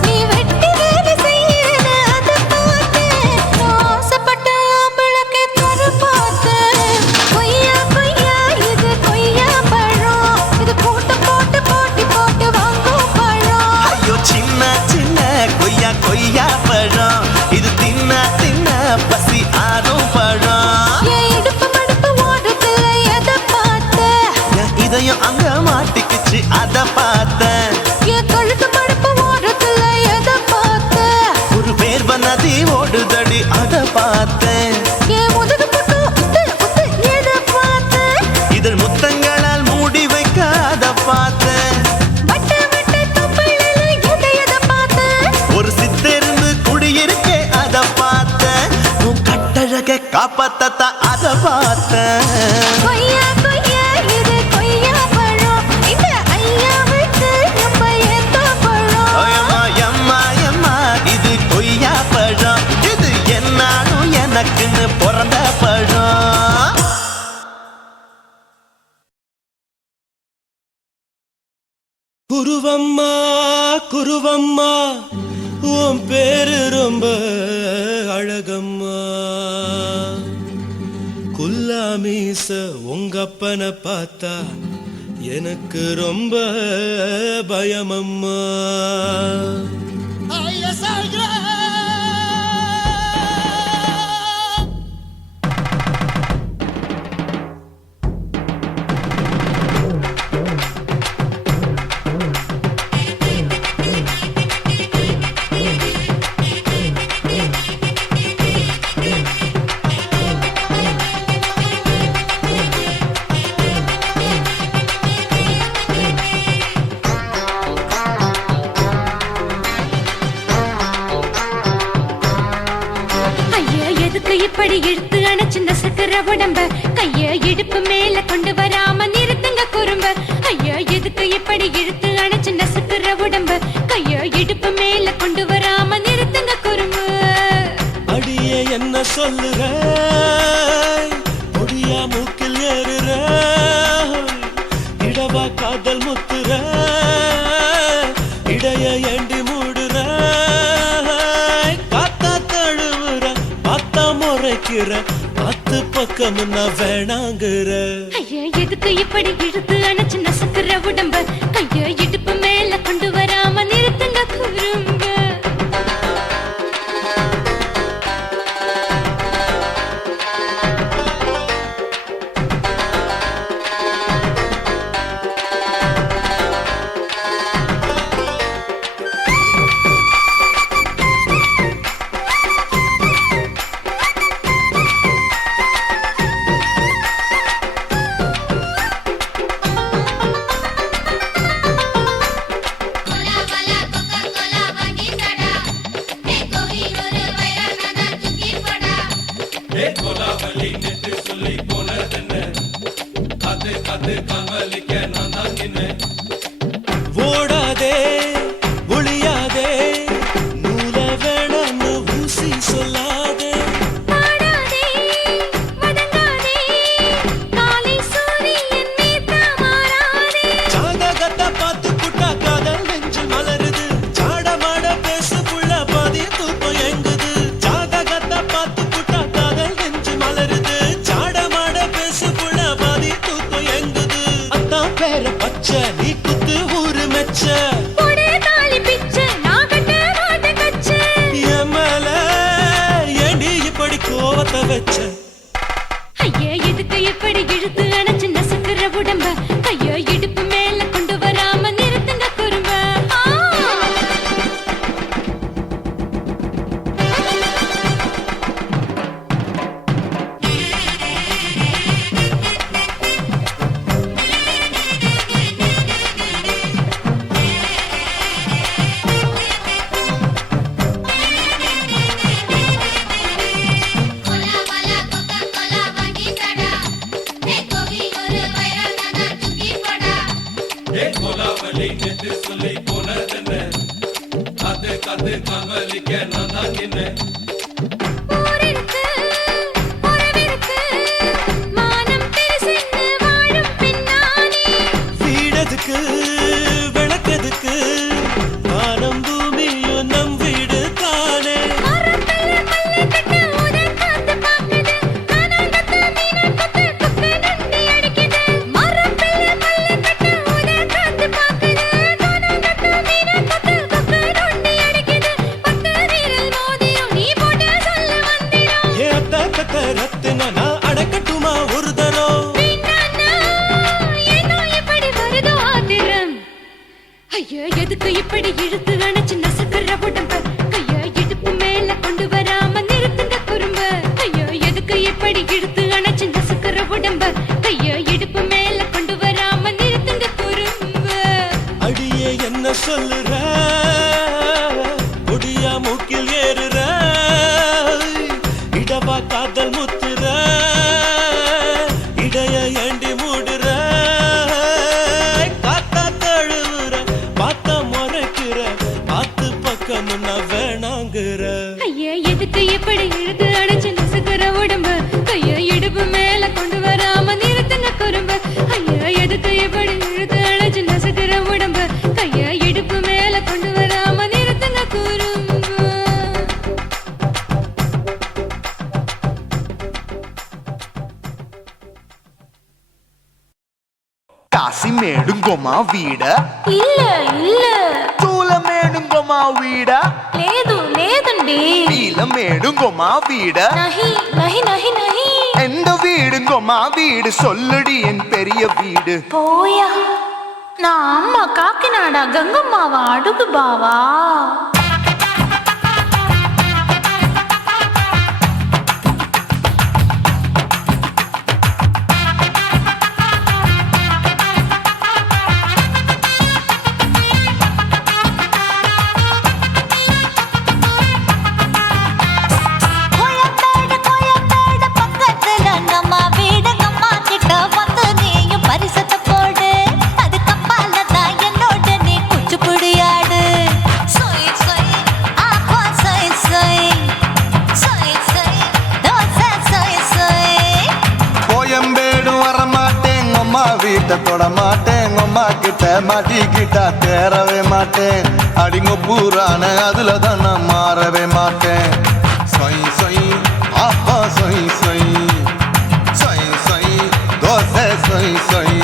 நீ வெட்டி வேலை செய்யறது அதை பார்த்தேன் நான் ஆசைப்பட்ட ஆம்பளுக்கு தர பார்த்தேன் கொய்யா கொய்யா இது கொய்யா பழம் இது கூட்டு போட்டு போட்டி போட்டு வாங்கும் பழம் ஐயோ சின்ன சின்ன கொய்யா கொய்யா பழம் இது தின்ன தின்ன பசி ஆறும் பழம் என் இடுப்பு மடுப்பு ஓரத்துல எதை பார்த்தேன் என் இதயம் அங்க மாட்டிக்கிச்சு அத பார்த்தேன் என் கழுத்து மடுப்பு ஓரத்துல எதை பார்த்தேன் ஒரு வேர்வ நதி ஓடுதடி அத பார்த்தேன் என் முதுகு புட்டு உத்து உத்து எதை பார்த்தேன் இதழ் முத்தங்களால் மூடி வைக்காத பார்த்தேன். வட்ட வட்ட தொப்புளில எதை பார்த்தேன். ஒரு சித்தெருந்து குடியிருக்கே அத பார்த்தேன். உன் கட்டழக காப்பாத்தத்தான் அத பார்த்தேன். கொய்யா கொய்யா இது கொய்யா பழம். இந்த ஐயாவுக்கு ரொம்ப ஏத்த பழம். அம்மா அம்மா அம்மா இது கொய்யா பழம். இது என்னாலும் எனக்குன்னு பிறந்த பழம். குருவம்மா குருவம்மா உன் பேரு ரொம்ப அழகம்மா. குல்லாமீச உங்க அப்பனை பார்த்தா எனக்கு ரொம்ப பயமம்மா. ஐயா எதுக்கு இப்படி இழுத்து அணைச்சு நசுக்கிற உடம்ப கைய இடுப்பு மேல கொண்டு வராம நிறுத்துங்க குறும்ப. ஐயா எதுக்கு இப்படி இழுத்து அணைச்சு நசுக்கிற உடம்ப கைய இடுப்பு மேல கொண்டு வராம நிறுத்துங்க குறும்ப. அடியே என்ன சொல்லுற முடியா மூக்கில் ஏறுற இடவா காதல் முத்துற இடைய ஏண்டி மூடுற காத்தா தழுவுற பார்த்தா முறைக்கிற பத்து பக்கம் நான் வேணாங்குற. ஐயா எதுக்கு இப்படி இழுத்து அணைச்சு நசுக்கிற உடம்ப கைய இடுப்பு மேல கொண்டு வராம நிறுத்துங்க குறும்ப. ஓடாதே ஒளியாதே நூல வேணான்னு ஊசி சொல்லாதே. பாடாதே வதங்காதே காலை சூரியன் மீதா மாறாதே. ஜாதகத்தை பார்த்து புட்டா காதல் நெஞ்சு மலருது. சாடமாட பேசு புள்ள பாதி தூக்கம் எங்குது. ஜாதகத்தை பார்த்து புட்டா காதல் நெஞ்சு மலருது. சாடமாட பேசு புள்ள பாதி தூக்கம் எங்குது. அத்தான் பேர பச்சை நீ குத்து ஊரு மெச்ச. போடே தாலி பிச்சை நான் கட்ட மாட்டேன் கச்சை. என் மேல ஏண்டி இப்படி கோவத்தை வச்ச. ஐயா எதுக்கு இப்படி இழுத்து அணைச்சு நசுக்கிற உடம்ப கைய இடுப்பு மேல கொண்டு வராம நிறுத்துங்க குறும்ப. ஊரிருக்கு உறவிருக்கு மானம் பெருசென்னு வாழும் பின்னானே. வீடதுக்கு விளக்கதுக்கு வானம் பூமியும் நம் வீடு தானே. மரத்துல மல்லு கட்டு உதன் காத்து பாக்குது. கானாங்கத்து மீனை கொத்து குப்பை நண்டி அடிக்குது. மரத்துல மல்லு கட்டு உதன் காத்து பாக்குது. கானாங்கத்து மீனை கொத்து குப்பை நண்டி அடிக்குது. பத்து வீரல் மோதிரம் நீ போட்ட சொல்ல வந்திடும். ஏ அத்த ரத்தின நான் அடக்கட்டுமா ஒரு தரம். வீணானா, ஏனோ இப்படி வருதோ ஆத்திரம். ஐயா எதுக்கு இப்படி இழுத்து அணைச்சு நசுக்கிற உடம்ப கைய இடுப்பு மேல கொண்டு வராம நிறுத்துங்க குறும்ப. ஐயா எதுக்கு இப்படி இழுத்து அணைச்சு நசுக்கிற உடம்ப கைய இடுப்பு மேல கொண்டு வராம சொல்லுற முடியா மூக்கில் ஏறுற இடவா காதல் முத்துற இடைய ஏண்டி மூடுற காத்தா தழுவுற பார்த்த முறைக்கிற ஆத்து பக்கம் நான் வேணாங்குற ஐயா எதுக்கு எப்படி இழுத்து அடைச்சு நசுக்கிற உடம்பு கைய இடுப்பு மேல கொண்டு வராம நிறுத்தின குறும்பு ஐயா எதுக்கு எப்படி இழுத்து அடைச்சு நசுக்கிற உடம்பு கைய இடுப்பு மேல கொண்டு வராம நிறுத்தின குறும்பு కాశీమేడుంగోమా వీడ இல்ல இல்ல తూలమేడుంగోమా వీడ లేదు లేదండి నీలమేడుంగోమా వీడ நஹி நஹி நஹி நஹி எந்த வீடுங்கோமா வீடு சொல்லுடி என் பெரிய வீடு போயா நான் அம்மா காக்கிநாடா கங்கம்மாவா அடுகு பாவா கோயம்பேடு பக்கத்துல நம்ம வீடு அம்மா கிட்ட வந்து நீயும் பரிசத்தை போடு அது கப்பால தான் என்னோட நீ குச்சிப்புடியாடு சொய் சொய் ஆப்பா சொய் சொய் சொய் சொய் தோசை சொய் சொய் கோயம்பேடு வரமாட்டேன் அம்மா வீட்டை தொட மாட்டேன் அம்மா கிட்ட மாட்டிக்கிட்டா தேரவே மாட்டேன் அடிங்க பூரான அதுல தான் நான் மாறவே மாட்டேன் சொய் சொய் அப்பா சொய் சொய் சொய் சொய் தோசை சொய் சொய்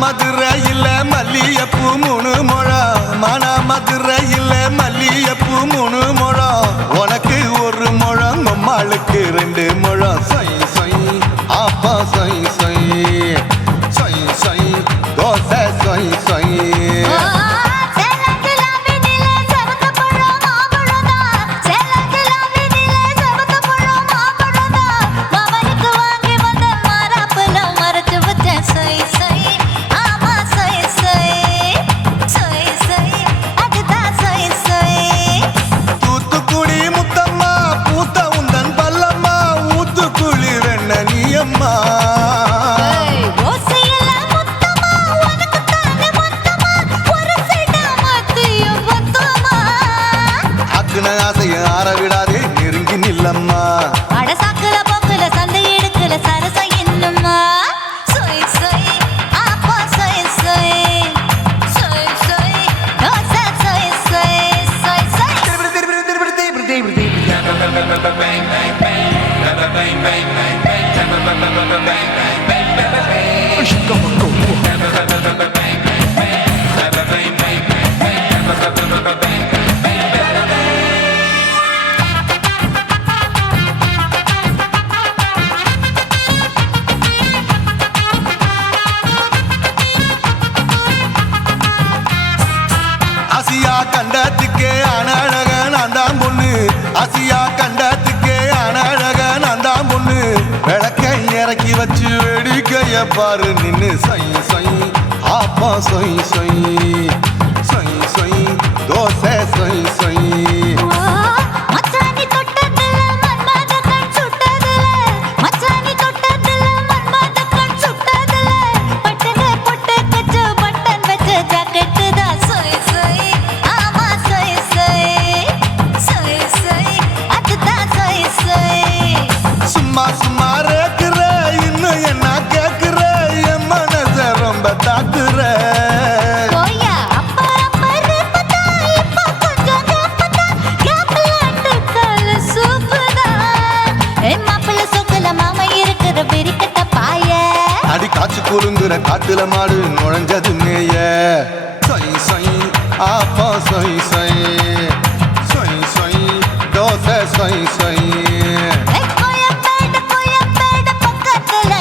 மதுரையில் மல்லியப்பூ 3 முழம் மன மதுரையில் மல்லியப்பூ 3 முழம் உனக்கு 1 முழம் அம்மாளுக்கு 2 முழம் சொய் சொய் அப்பா சொய் சொய் சொய் சொய் தோசை சொய் சொய் ஆசைய ஆற விடாதே நெருங்கி நில்லம்மா அடசாக்குல போக்குல சந்தை எடுக்கல சரச இன்னும்மா சொய் சொய் ஆப்பா சொய் சொய் சொய் சொய் தோசை சொய் சொய் சொய் சொய் ஆசியா கண்டத்துக்கே அனழக நான் தான் பொண்ணு ஆசியா கண்டத்துக்கே அனழக நான் தான் பொண்ணு விளக்கை இறக்கி வச்சு வேடிக்கைய பாரு நின்னு சொய் சொய் ஆப்பா சொய் சொய் சொய் சொய் தோசை சொய் சொய் மச்சானி தொட்டதுல மன்மத கண் சுட்டதுல மச்சானி தொட்டதுல மன்மத கண் சுட்டதுல பட்டன பொட்டு கச்சு பட்டன் வச்ச ஜாக்கெட் தான் சொய் சொய் ஆமா சொய் சொய் சொய் சொய் அதுதான் சொய் சொய் சும்மா சும்மா ரேக்குற இன்னும் என்ன கேக்குற என் மனச ரொம்ப தாக்குற போயா அப்பா அப்பா ரப்பதா இப்ப கொஞ்சம் ரப்பதா யாப்லாண்டு கால சூப்பரா மாப்பிள்ள சொக்கல மாமா இருக்கிற வெறிக்கட்ட பாய அடி காய்ச்சி குலுங்குற காட்டுல மாடு நுழைஞ்சது மேய சொய் சொய் ஆப்பா சொய் சொய் சொய் சொய் தோசை சொய் சொய் கோயம்பேடு பக்கத்துல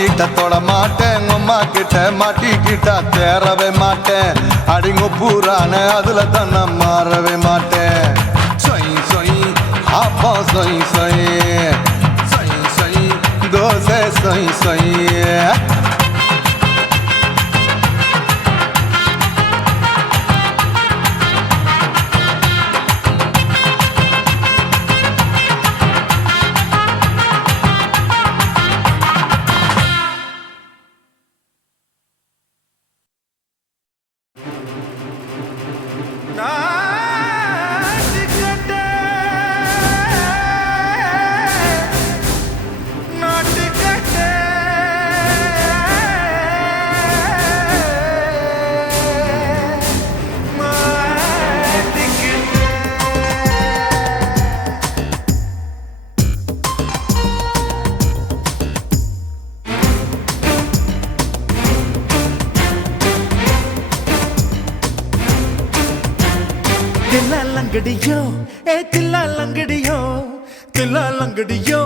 வீட்டை தொட மாட்டேன் அம்மா கிட்ட மாட்டிக்கிட்டா தேரவே மாட்டேன் அடிங்க பூரான அதுல தான் நான் மாறவே மாட்டேன் சொய் சொய் அப்பா சொய் சொய் சொய் சொய் தோசை சொய் சொய் தில்லாலங்கடியோ ஏ தில்லாலங்கடியோ தில்லாலங்கடியோ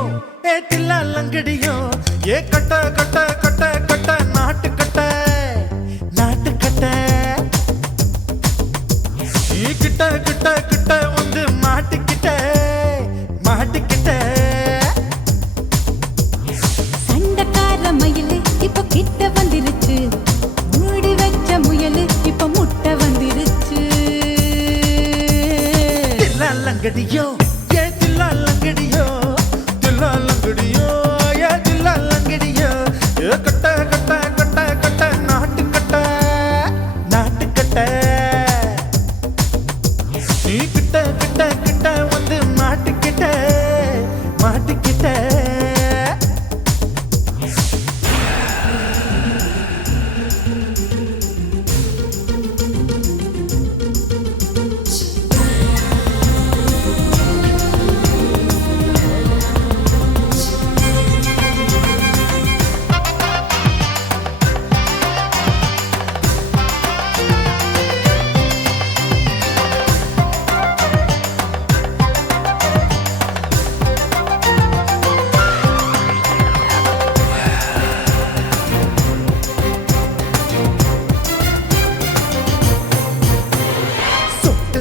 ஏ தில்லாலங்கடியோ ஏ கட்ட கட்ட கட்ட கட்ட நாட்டு கட்ட நாட்டு கட்ட நீ கிட்ட கிட்ட கிட்ட வந்து மாட்டிக்கிட்ட மாட்டிக்கிட்ட சண்டக்கார மயிலு இப்ப கிட்ட வந்துருச்சு மூடி வச்ச முயலு இப்ப முட்டை வந்துருச்சு தில்லாலங்கடியோ ஏ தில்லாலங்கடியோ தில்லாலங்கடியோ ஏ தில்லாலங்கடியோ ஏ கட்ட கட்ட கட்ட கட்ட நாட்டு கட்ட நாட்டு கட்ட நீ கிட்ட கிட்ட கிட்ட வந்து மாட்டிக்கிட்ட மாட்டிக்கிட்ட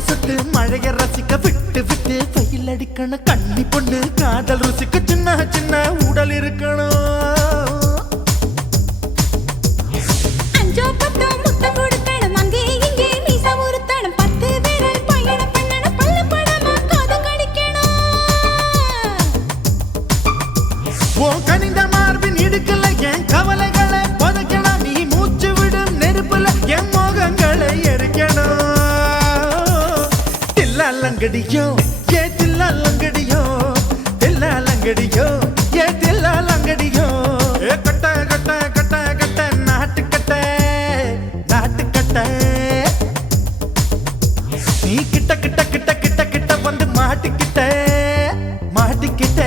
சுட்டு மழைய ரசிக்க விட்டு விட்டு வெயில் அடிக்கணும் கண்ணி பொண்ணு காதல் ருசிக்க சின்ன சின்ன உடல் இருக்கணும் அஞ்சோ பத்தோ முட்டை கொடுக்கணும் அங்கே இங்கே மீச உருத்தணும் 10 விரல் பயணம் பண்ணணும் பல்ல படமா காது கடிக்கணும் ஓ கனிந்த மார்பின் இடுக்கல என் கவலைகளை புதைக்கணும் நீ மூச்சு விடும் நெருப்புல என் மோகங்களை எரிக்கணும் தில்லாலங்கடியோ ஏ தில்லாலங்கடியோ தில்லாலங்கடியோ ஏ தில்லாலங்கடியோ ஏ கட்ட கட்ட கட்ட கட்ட நாட்டு கட்ட நாட்டு கட்ட நீ கிட்ட கிட்ட கிட்ட கிட்ட கிட்ட வந்து மாட்டிக்கிட்ட மாட்டிக்கிட்ட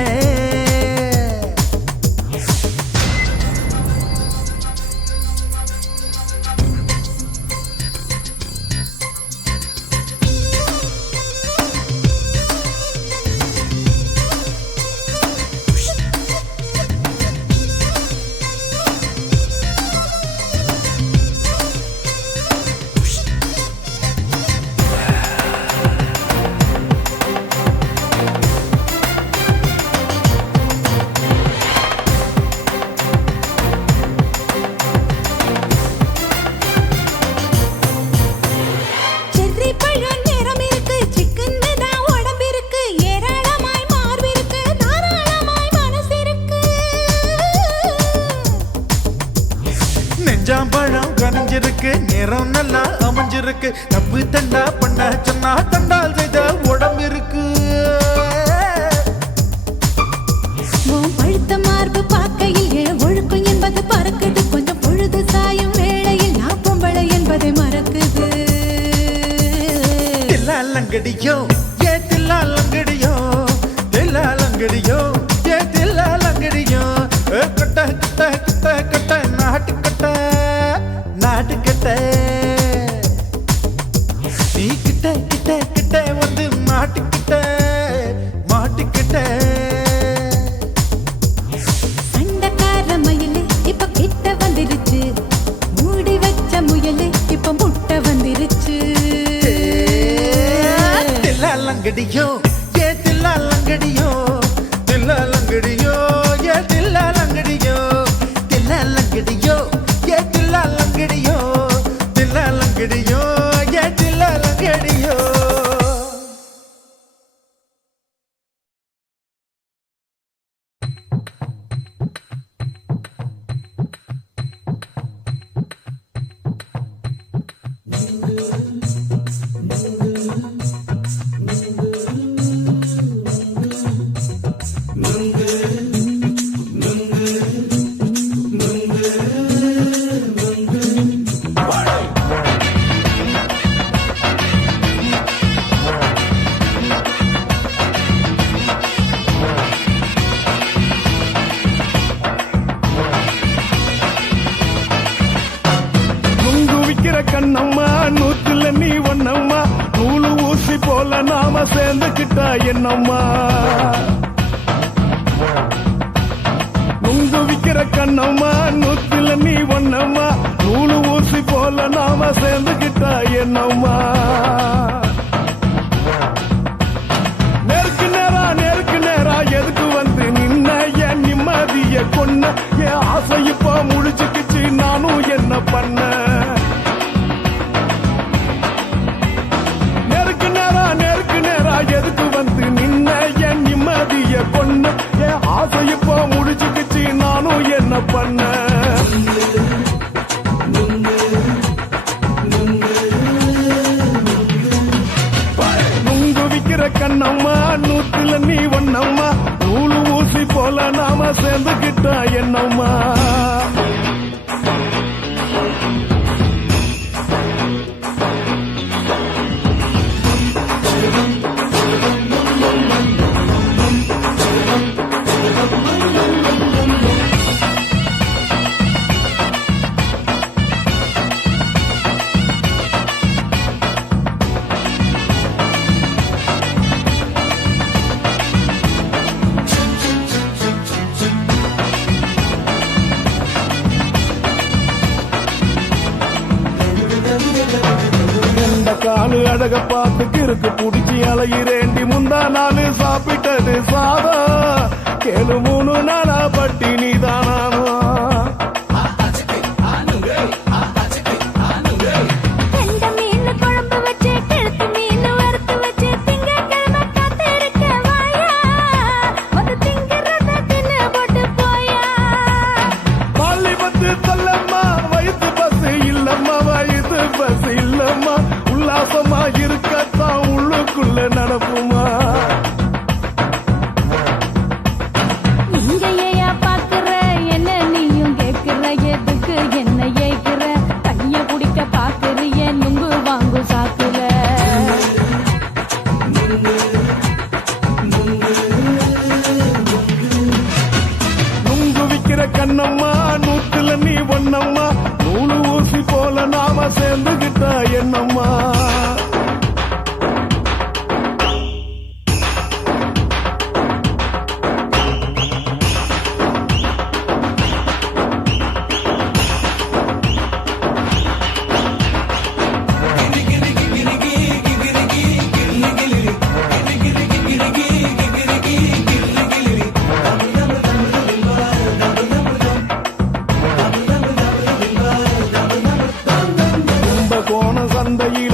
செர்ரி பழம் நிறம் இருக்கு சிக்கன்னு தான் உடம்பு இருக்கு ஏராளமாய் மார்பு இருக்கு தாராளமாய் மனசு இருக்கு நெஞ்சாம்பழம் கனிஞ்சிருக்கு நிறம் நல்லா அமைஞ்சிருக்கு தப்பு தண்டா பண்ண சொன்னா தண்டால் செய்த உடம்பு இருக்கு உன் பழுத்த மார்பு பார்க்கையில் என் ஒழுக்கம் என்பது பறக்குது கொஞ்சம் பொழுது சாயும் வேளையில் நான் பொம்பளை என்பதை மறக்குது தில்லாலங்கடியோ ஏ தில்லாலங்கடியோ தில்லாலங்கடியோ ஏ தில்லாலங்கடியோ ஏ கட்ட கட்ட கட்ட கட்ட நாட்டு கட்ட நாட்டு கட்ட நீ கிட்ட கிட்ட கிட்ட வந்து மாட்டிக்கிட்ட மாட்டிக்கிட்ட சண்டக்கார மயிலு இப்ப லங்கடியோ ஏ தில்லா லங்கடியோ தில்லா லங்கடியோ ஏ தில்லா லங்கடியோ தில்லா லங்கடியோ ஏ தில்லா லங்கடியோ தில்லா லங்கடியோ ஏ தில்லா லங்கடியோ. கண்ணம்மா நூத்துல நீ ஒன்னம்மா நூலு ஊசி போல நாம சேர்ந்துக்கிட்டா என்னம்மா நுங்கு விக்கிற கண்ணம்மா நூத்துல நீ ஒன்னம்மா நூலு ஊசி போல நாம சேர்ந்துக்கிட்டா என்னம்மா நேருக்கு நேரா எதுக்கு வந்து நின்ன என் நிம்மதிய கொன்ன என் ஆசை இப்ப முடிச்சுக்கிச்சு நானும் என்ன பண்ண எதுக்கு வந்து நின்ன என் நிம்மதிய கொன்ன என் ஆசை இப்போ முடிச்சுக்கிச்சு நானும் என்ன பண்ண நுங்கு விக்கிற கண்ணம்மா நூத்துல நீ ஒன்னம்மா நூலு ஊசி போல நாம சேர்ந்துக்கிட்டா என்னம்மா காலு அழக பார்த்து கிறுக்கு புடிச்சி அலையிறேண்டி முந்தா நாலு சாப்பிட்டது சாதம் கேளு 3 நாளா பட்டினி தானானோ பஸ் இல்லம்மா உல்லாசமா இருக்கத்தான் உள்ளுக்குள்ள நடப்புமா இங்கேயா பாக்குற என்ன நீயும் கேக்குற எதுக்கு என்ன ஏக்குற கைய குடிக்க பாக்குறிய நுங்கு வாங்கு சாக்குற நுங்கு விக்கிற கண்ணம்மா நூத்துல நீ ஒன்னம்மா நூலு ஊசி போல நாம சேர்ந்துகிட்டா என்னம்மா சந்தையில்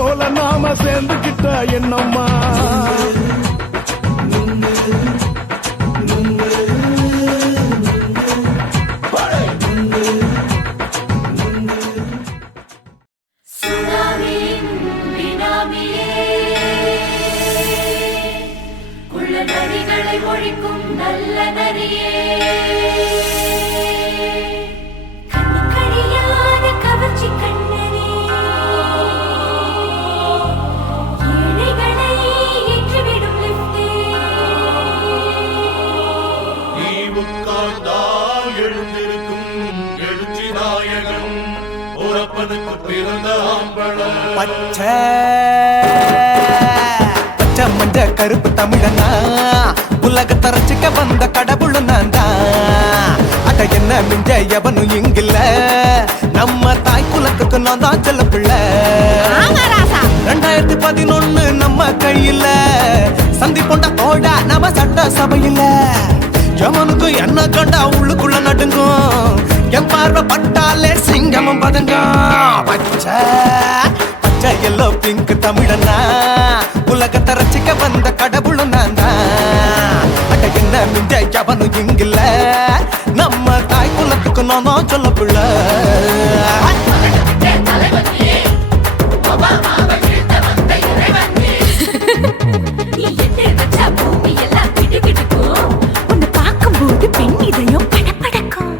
போல நாம சேர்ந்துக்கிட்டா என்னம்மா ஒழிக்கும் நல்ல நரியே கண்ணுக்கழியாத கவர்ச்சி கண்ணனே ஏழைகளை ஏற்றிவிடும் லிப்டே நீ உட்கார்ந்தால் எழுந்திருக்கும் எழுச்சி நாயகன் உறப்பனுக்கு பிறந்த ஆம்பள பச்சை மஞ்ச கருப்பு தமிழனா உலகத்தை ரசிக்க வந்த கடவுள் நான் தான் அட என்ன மிஞ்ச எவனும் இங்கில்ல நம்ம தாய் குலத்துக்கு நான் தான் செல்ல பிள்ளை 2011 நம்ம கையில சந்தி போண்ட தோடா நம்ம சட்ட சபையில எவனுக்கு என்ன கண்டா உள்ளுக்குள்ள நடுங்கும் என் பார்வை பட்டாலே சிங்கமும் பதங்கும் பச்சை பச்சை எல்லோ பிங்க் தமிழனா உலகத்தை ரசிக்க வந்த கடவுள் நான் தான் அட என்ன மிஞ்ச எவனும் இங்கில்ல நம்ம தாய் குலத்துக்கு நான் தான் சொல்ல பிள்ளை பூமி எல்லாம் கிடுகிடுக்கும் உன்னை பார்க்கும்போது பெண் இதயம் படபடக்கும்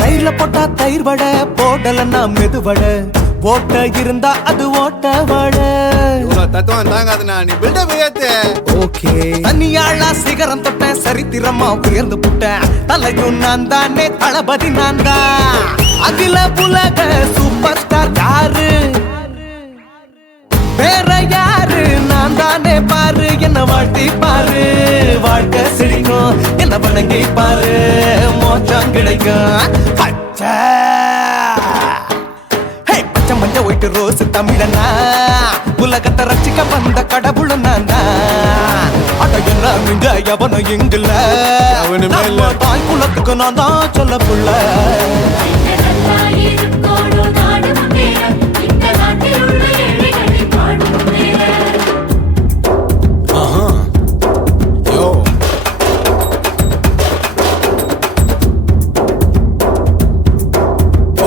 தயிர்ல போட்டா தயிர் வடை போடலன்னா மெதுவடை ஓட்ட இருந்தா அது ஓட்ட வடை தத்துவம் தாங்காதுண்ணா நீ பில்டப் ஏத்து ஓகே தனியாளா சிகரம் தொட்ட சரித்திரமா உயர்ந்து புட்டேன் தலையும் நான் தானே தளபதி நான் தான் அகில புலக சூப்பர் ஸ்டார் யாரு வேற யாரு நான் தானே பாரு என்ன வாழ்த்தி பாரு வாழ்க்கை சிரிக்கும் என்ன வணங்கி பாரு மோச்சம் கிடைக்கும் பச்சை பச்சை மஞ்ச ஒயிட்டு ரோஸ் தமிழனா உலகத்தை ரசிக்க வந்த கடவுள் நான் தான் அட என்ன மிஞ்ச எவனும் இங்கில்ல நம்ம தாய் குலத்துக்கு நான் தான் சொல்ல புள்ள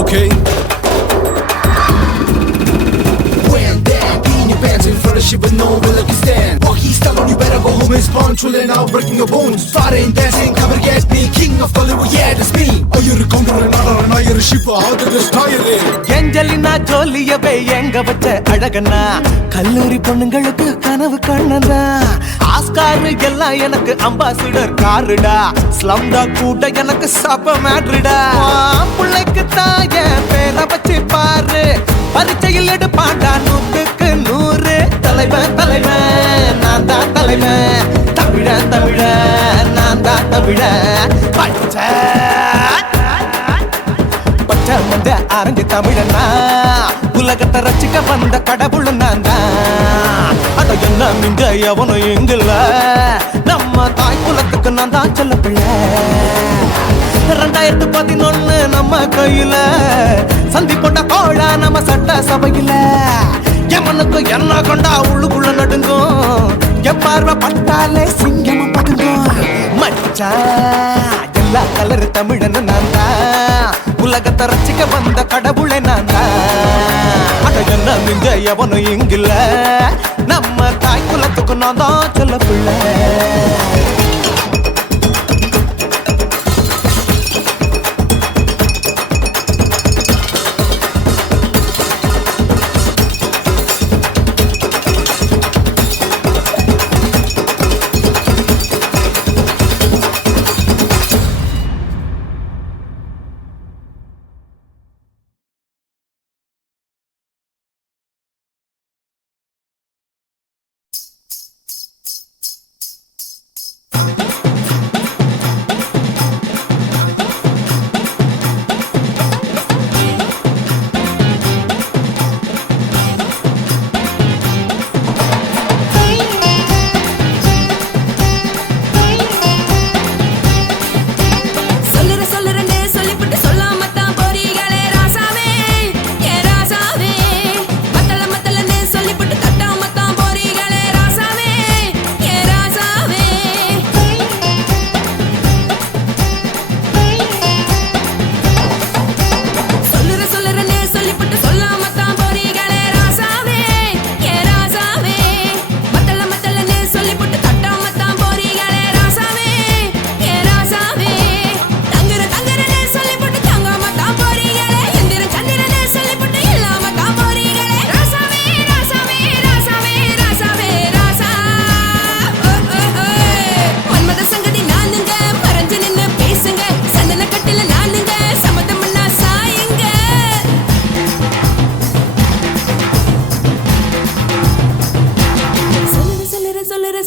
Okay. When that in your pants in front of shit with no will like you stand. Walkie style on you better go home and spawn. Chillin' out, breaking your bones. Fighting, dancing, cover gas, be king of Hollywood, yeah, that's me. Oh, you're a counter and not you're a shipper. How did this tie it in? Angelina ஜோலியவே எங்க வச்ச அழகனா கல்லூரி பொண்ணுங்களுக்கு கனவு கண்ணனா Oscar எல்லாம் எனக்கு ambassador காருடா ஸ்லம்டா கூட எனக்கு சப்ப மேட்ருடா பிள்ளைக்கு தாய பேரை வச்சு பாரு பரீட்சையில் எடுப்பாண்டா 100க்கு 100 தலைவன் தலைவன் நான் தான் தலைவன் தமிழன் தமிழன் நான் தான் தமிழன் பச்சை பச்சை மஞ்ச ஆரஞ்சு தமிழனா உலகத்தை ரசிக்க வந்த கடவுள் நான் தான் அட என்ன மிஞ்ச எவனும் எங்கில்ல நம்ம தாய் குலத்துக்கு நான் தான் சொல்ல பிள்ளை 2011 நம்ம கையில சந்தி போட்ட கோழா நம்ம சட்ட சபையில எவனுக்கு என்ன கொண்டா உள்ளுக்குள்ள நடுங்கும் என் பார்வை பட்டாலே சிங்கமும் பதுங்கும் மச்சா எல்லா கலர் தமிழன்னு நான் தான் உலகத்தை ரசிக்க வந்த கடவுளை நான் தான் அட என்ன மிஞ்ச எவனும் இங்கில்ல நம்ம தாய் குலத்துக்கு நான் தான் சொல்ல பிள்ளை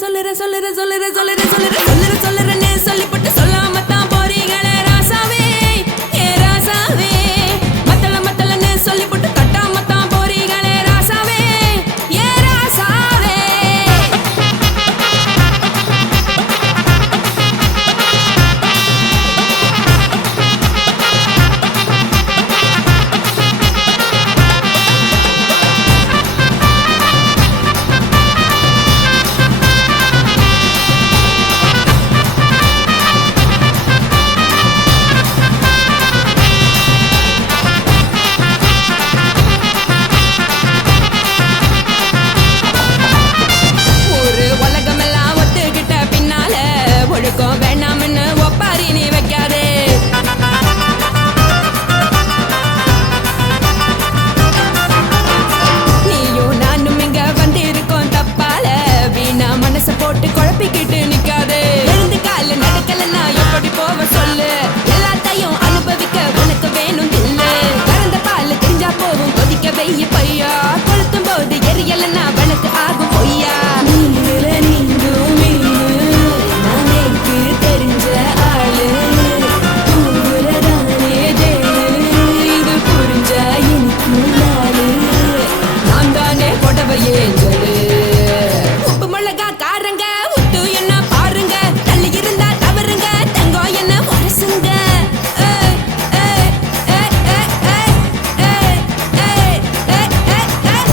சொல்லுறேன்னு சொல்லிப்பட்டு சொல்லாமத்தான் போறீங்களே ராசாவே ஏ ராசாவே மத்தளன்னு சொல்லிப்பட்டு கட்டாமத்தான் போறீங்களே ராசாவே ஏ ராசாவே ஒரு உலகமெல்லாம் ஒத்துக்கிட்ட பின்னால ஒழுக்கம் வேணாம்னு ஒப்பாரி நீ வைக்காதே நீயும் நானும் இங்க வந்திருக்கோம் தப்பால வீணா மனச போட்டு குழப்பிக்கிட்டு நிக்காதே எழுந்து கால நடக்கலன்னா எப்படி போவ சொல்லு எல்லாத்தையும் அனுபவிக்க உனக்கு வேணும் இல்ல கறந்த பால் தெரிஞ்சா போகும் கொதிக்க வெய்ய பையா கொளுத்தும் போது எரியலன்னா வழக்கு ஆகும் பொய்யா நீங்கள நீங்களும் நானேக்கு தெரிஞ்ச ஆளு தூங்குறதானே ஜெயிலு இது புரிஞ்சா எனக்கும் நாளு நான் தானே கொடவையே ஜெயிலு உப்பு மிளகா காரங்க உத்து என்ன பாருங்க தள்ளி இருந்தா தவறுங்க தங்கம் என்ன வரசுங்க ஏய், ஏய், ஏய், ஏய், ஏய், ஏய், ஏய், ஏய், ஏய், ஏய்.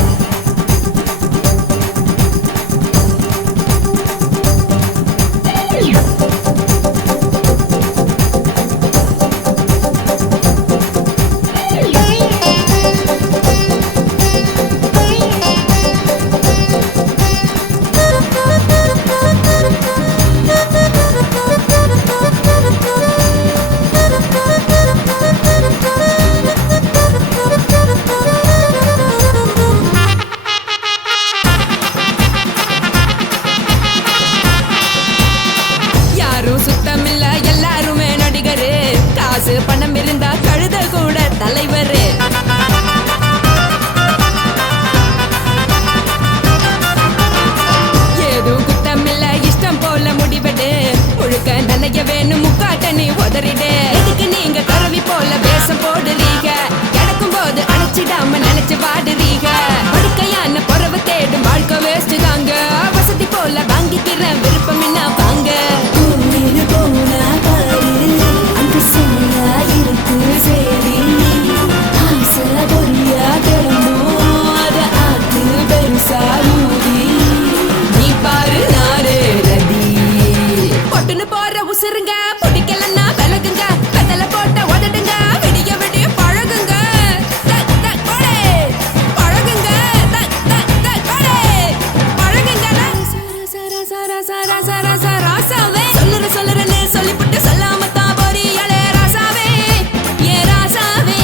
யாரும் சுத்தமில்ல எல்லாருமே நடிகரு காசு பணம் இருந்தா கழுத கூட தலைவரு ஏதும் குத்தமில்ல இஷ்டம் போல முடிவெடு முழுக்க நனைய வேணும் முக்காட்ட நீ உதறிடு எதுக்கு நீங்க கரவி போல வேஷம் போடுறீங்க கிடக்கும் போது அணைச்சிடாம நினைச்சு வாடுறீங்க படுக்கையான பொறவை தேடும் வாழ்க்கை வேஸ்ட் தாங்க வசதி போல வாங்கிக்கிற விருப்பம் என்ன வாங்க போனா பாரு அந்த சமையா இருக்கு சரி ஆசை பொரியா கிளம்பும் அத ஆத்து பெருசா ஊதி நீ பாரு நாரு ரதி பொட்டுன்னு போற உசுருங்க பிடிக்கலன்னா விலகுங்க கதல போட்ட உதடுங்க விடிய விடிய பழகுங்க தக் தக் போடே பழகுங்க தக் தக் தக் போடே பழகுங்க சர சர சர சர சர ராசாவே சொல்லுறேன்னு சொல்லிப்புட்டு சொல்லாமத்தான் போறீங்களே ராசாவே ஏ ராசாவே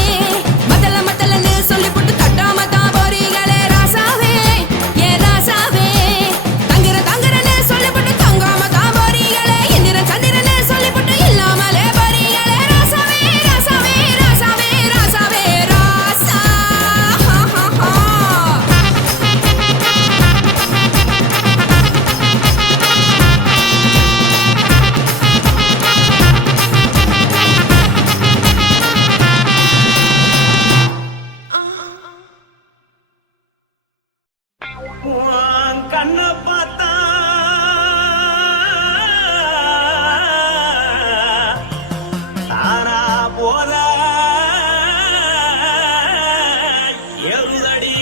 மத்தளன்னு சொல்லிப்புட்டு தட்டாமத்தான் போறீங்களே ராசாவே ஏ ராசாவே தங்குறேன்னு சொல்லிப்புட்டு தங்காமத்தான் போறீங்களே இந்திரன் சந்திரன்னு சொல்லிப்புட்டு இல்லாமலே போறீங்களே ராசாவே ராசாவே ராசாவே ராசாவே ராசா ஹா ஹா ஹா உன் கண்ணை பார்த்தா தானா போத எருதடி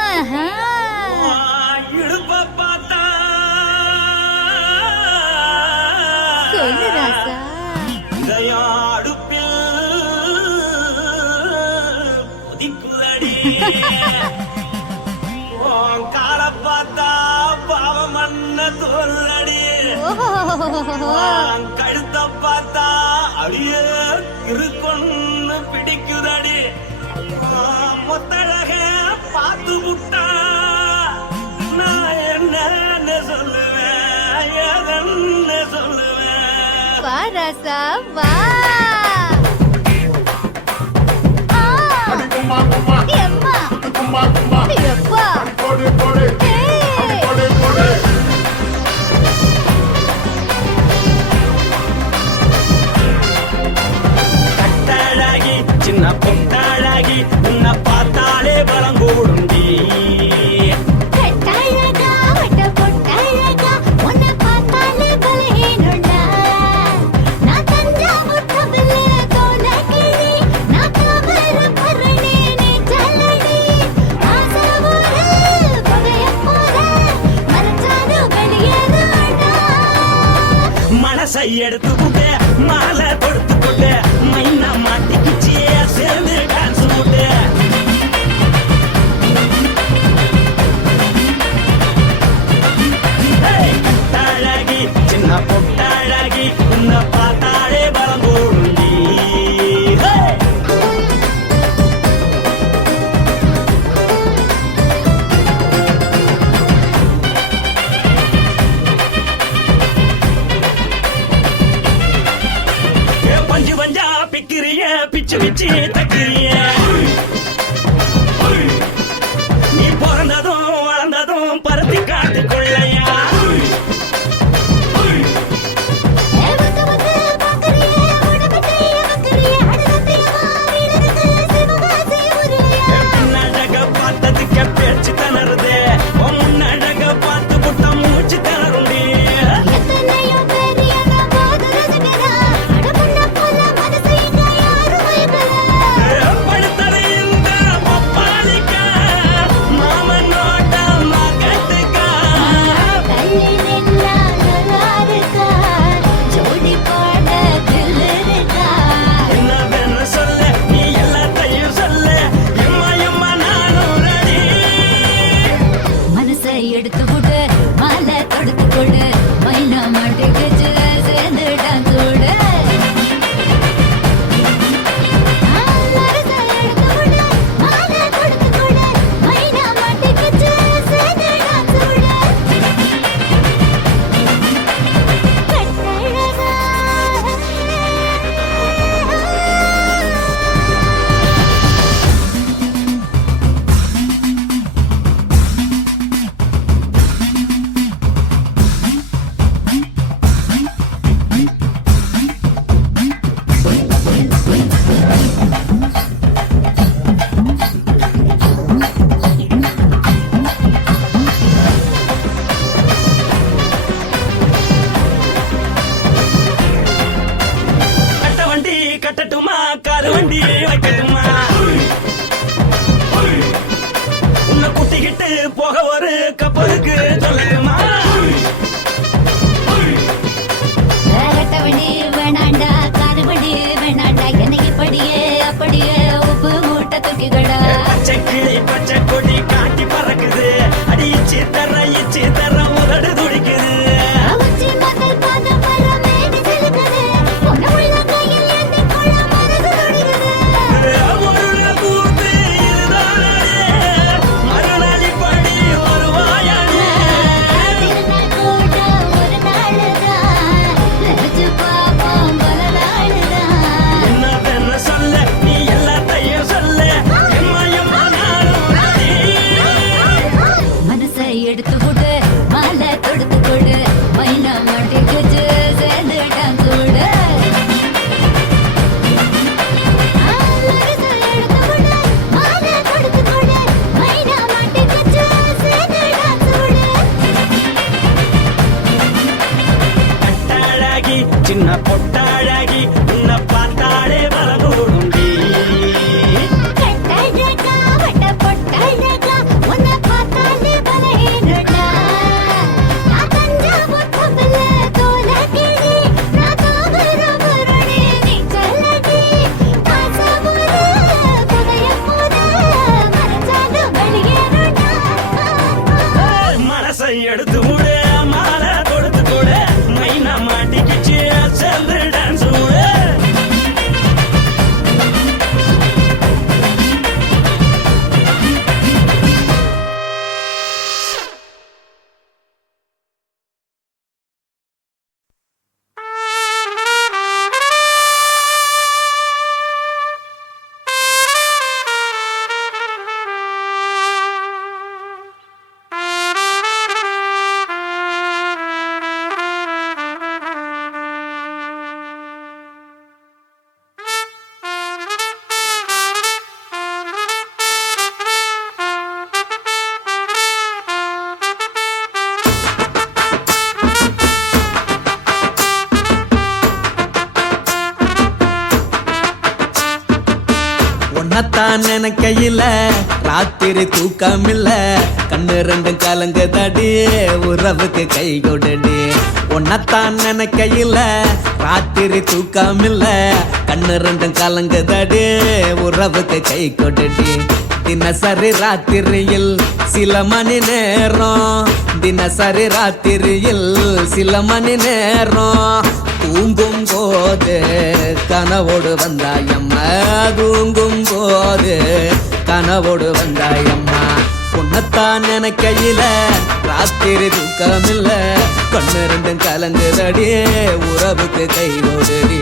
உன் இடுப்பை பார்த்தா சொல்லு ராசா இதயம் அடுப்பில் கொதிக்குதடி உன் காலை பார்த்தா பாவம் மண்ண தோல்றடி உன் கழுத்தை பார்த்தா அடியே இருக்குன்னு பிடிக்குதடி உன் முத்தழக பார்த்து விட்டா நான் என்னன்னு சொல்லுவேன் ஏதன்னு சொல்லுவேன் வா ராசா வா ஆ, எம்மா, எப்பா, ஏய். எடுத்து விட்டு மாலை கொடுத்து போட்டு மைனா மாட்டிக்கிச்சு சேர்ந்து டான்ஸ் போட்டு பொட்டாழகி சின்ன பொட்டாழகி உன்னை பார்த்தாலே பலம் போடுண்டி பஞ்சு பஞ்சா பிக்கிறிய பிச்சு பிச்சு தக்கிறிய நீ பிறந்ததும் வளர்ந்ததும் பருத்தி காட்டுக்குள்ளையா முன்னழக பார்த்ததுக்கு பேச்சு தளருது முன்னழக பார்த்து புட்ட மூச்சு தளருண்டி எடுத்து விடு மாலை தொடுத்து கொடு மைனா மாட்டுக்கு சேர்ந்து டான்ஸ் விடு கட்டட்டுமா காரு வண்டி வைக்கட்டுமா உன்னை குட்டிக்கிட்டு போக ஒரு கப்பலுக்கு சொல்லட்டுமா வேணி வேணாண்டா காதுபடி வேணாண்டா என்னைக்கு படியே அப்படியே உப்பு மூட்டை தூக்கிக்கடா பச்சை கிளி பச்சை கொடி காட்டி பறக்குது அடிச்சு தர உதடு துடிக்குது எடுத்து விடு மாலை தொடுத்து கொடு மைனா மாட்டுக்கு சேர்ந்து டான்ஸ் விடு மாலை தொடுத்து கொடு மைனா மாட்டுக்கு சேர்ந்து டான்ஸ் விடு பொட்டாழகி சின்ன பொட்டாழகி உன்னை பார்த்தாலே பலகோடுண்டி மனசை எடுத்து விடு மாலை கொடுத்து கொடு மைனா மாட்டிக்கிச்சு சேர்ந்து டான்ஸ் விடு உன்னத்தான் நினைக்கையில ராத்திரி தூக்கமில்ல கண்ணு ரெண்டும் கலங்குதடி உறவுக்கு கை கொடுடி உன்னத்தான் நினைக்கையில ராத்திரி தூக்கமில்ல கண்ணு ரெண்டும் கலங்குதடி உறவுக்கு கை கொடுடி தினசரி ராத்திரியில் சில மணி நேரம் தினசரி ராத்திரியில் சில மணி நேரம் தூங்கும் போது கனவோடு வந்தாயம்மா தூங்கும் போது கனவோடு வந்தாயம்மா உன்னத்தான் நினைக்கையில ராத்திரி தூக்கமில்ல கண்ணு ரெண்டும் கலங்குதடி உறவுக்கு கை கொடுடி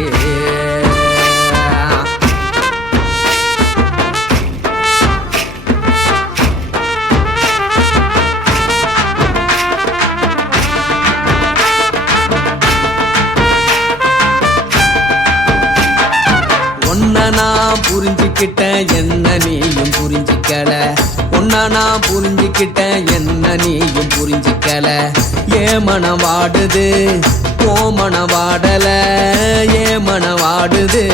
நான் புரிஞ்சுக்கிட்டேன் என்ன நீயும் புரிஞ்சிக்கல உன்ன நான் புரிஞ்சுக்கிட்டேன் என்ன நீயும் புரிஞ்சிக்கல ஏ மனம் வாடுது போ மனம் வாடல ஏ மனம் வாடுது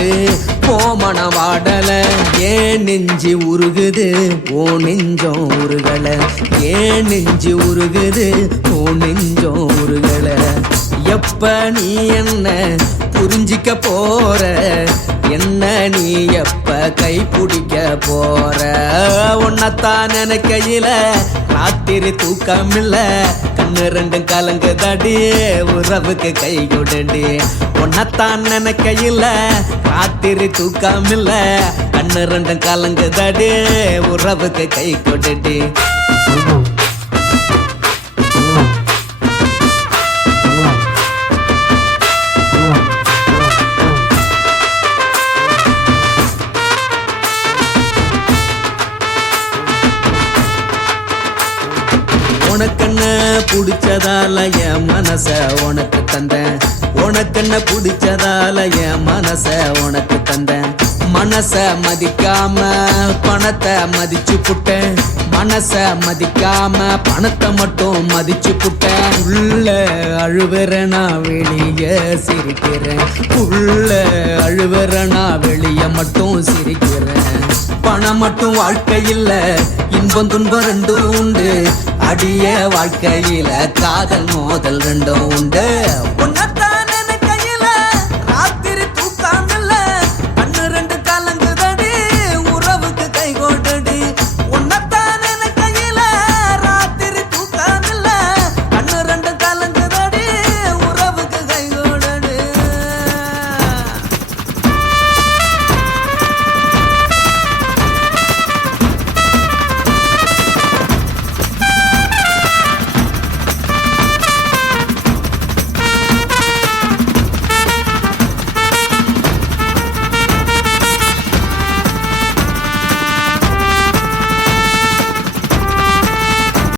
போ மனம் வாடல ஏன் நெஞ்சு உருகுது ஓ நெஞ்சம் உருகல ஏன் நெஞ்சு உருகுது ஓ நெஞ்சம் உருகல எப்ப நீ என்ன புரிஞ்சிக்க போற என்ன நீ எப்ப கை பிடிக்க போற உன்னத்தான் நினைக்கையில ராத்திரி தூக்கமில்ல கண்ணு ரெண்டும் கலங்குதடி உறவுக்கு கை கொடுடி உன்னத்தான் நினைக்கையில ராத்திரி தூக்கமில்ல கண்ணு ரெண்டும் கலங்குதடி உறவுக்கு கை கொடுடி உனக்கென்ன பிடிச்சதால என் மனச உனக்கு தந்தேன் உனக்கென்ன பிடிச்சதால என் மனச உனக்கு தந்தேன் மனச மதிக்காம பணத்தை மதிச்சு புட்டேன் மனச மதிக்காம பணத்தை மட்டும் மதிச்சு புட்டேன் உள்ள அழுவுறனா வெளிய சிரிக்கிறேன் உள்ள அழுவுறனா வெளிய மட்டும் சிரிக்கிறேன் பணம் மட்டும் வாழ்க்கையில் இன்பம் துன்பம் ரெண்டும் உண்டு அடிய வாழ்க்கையில காதல் மோதல் ரெண்டும் உண்டு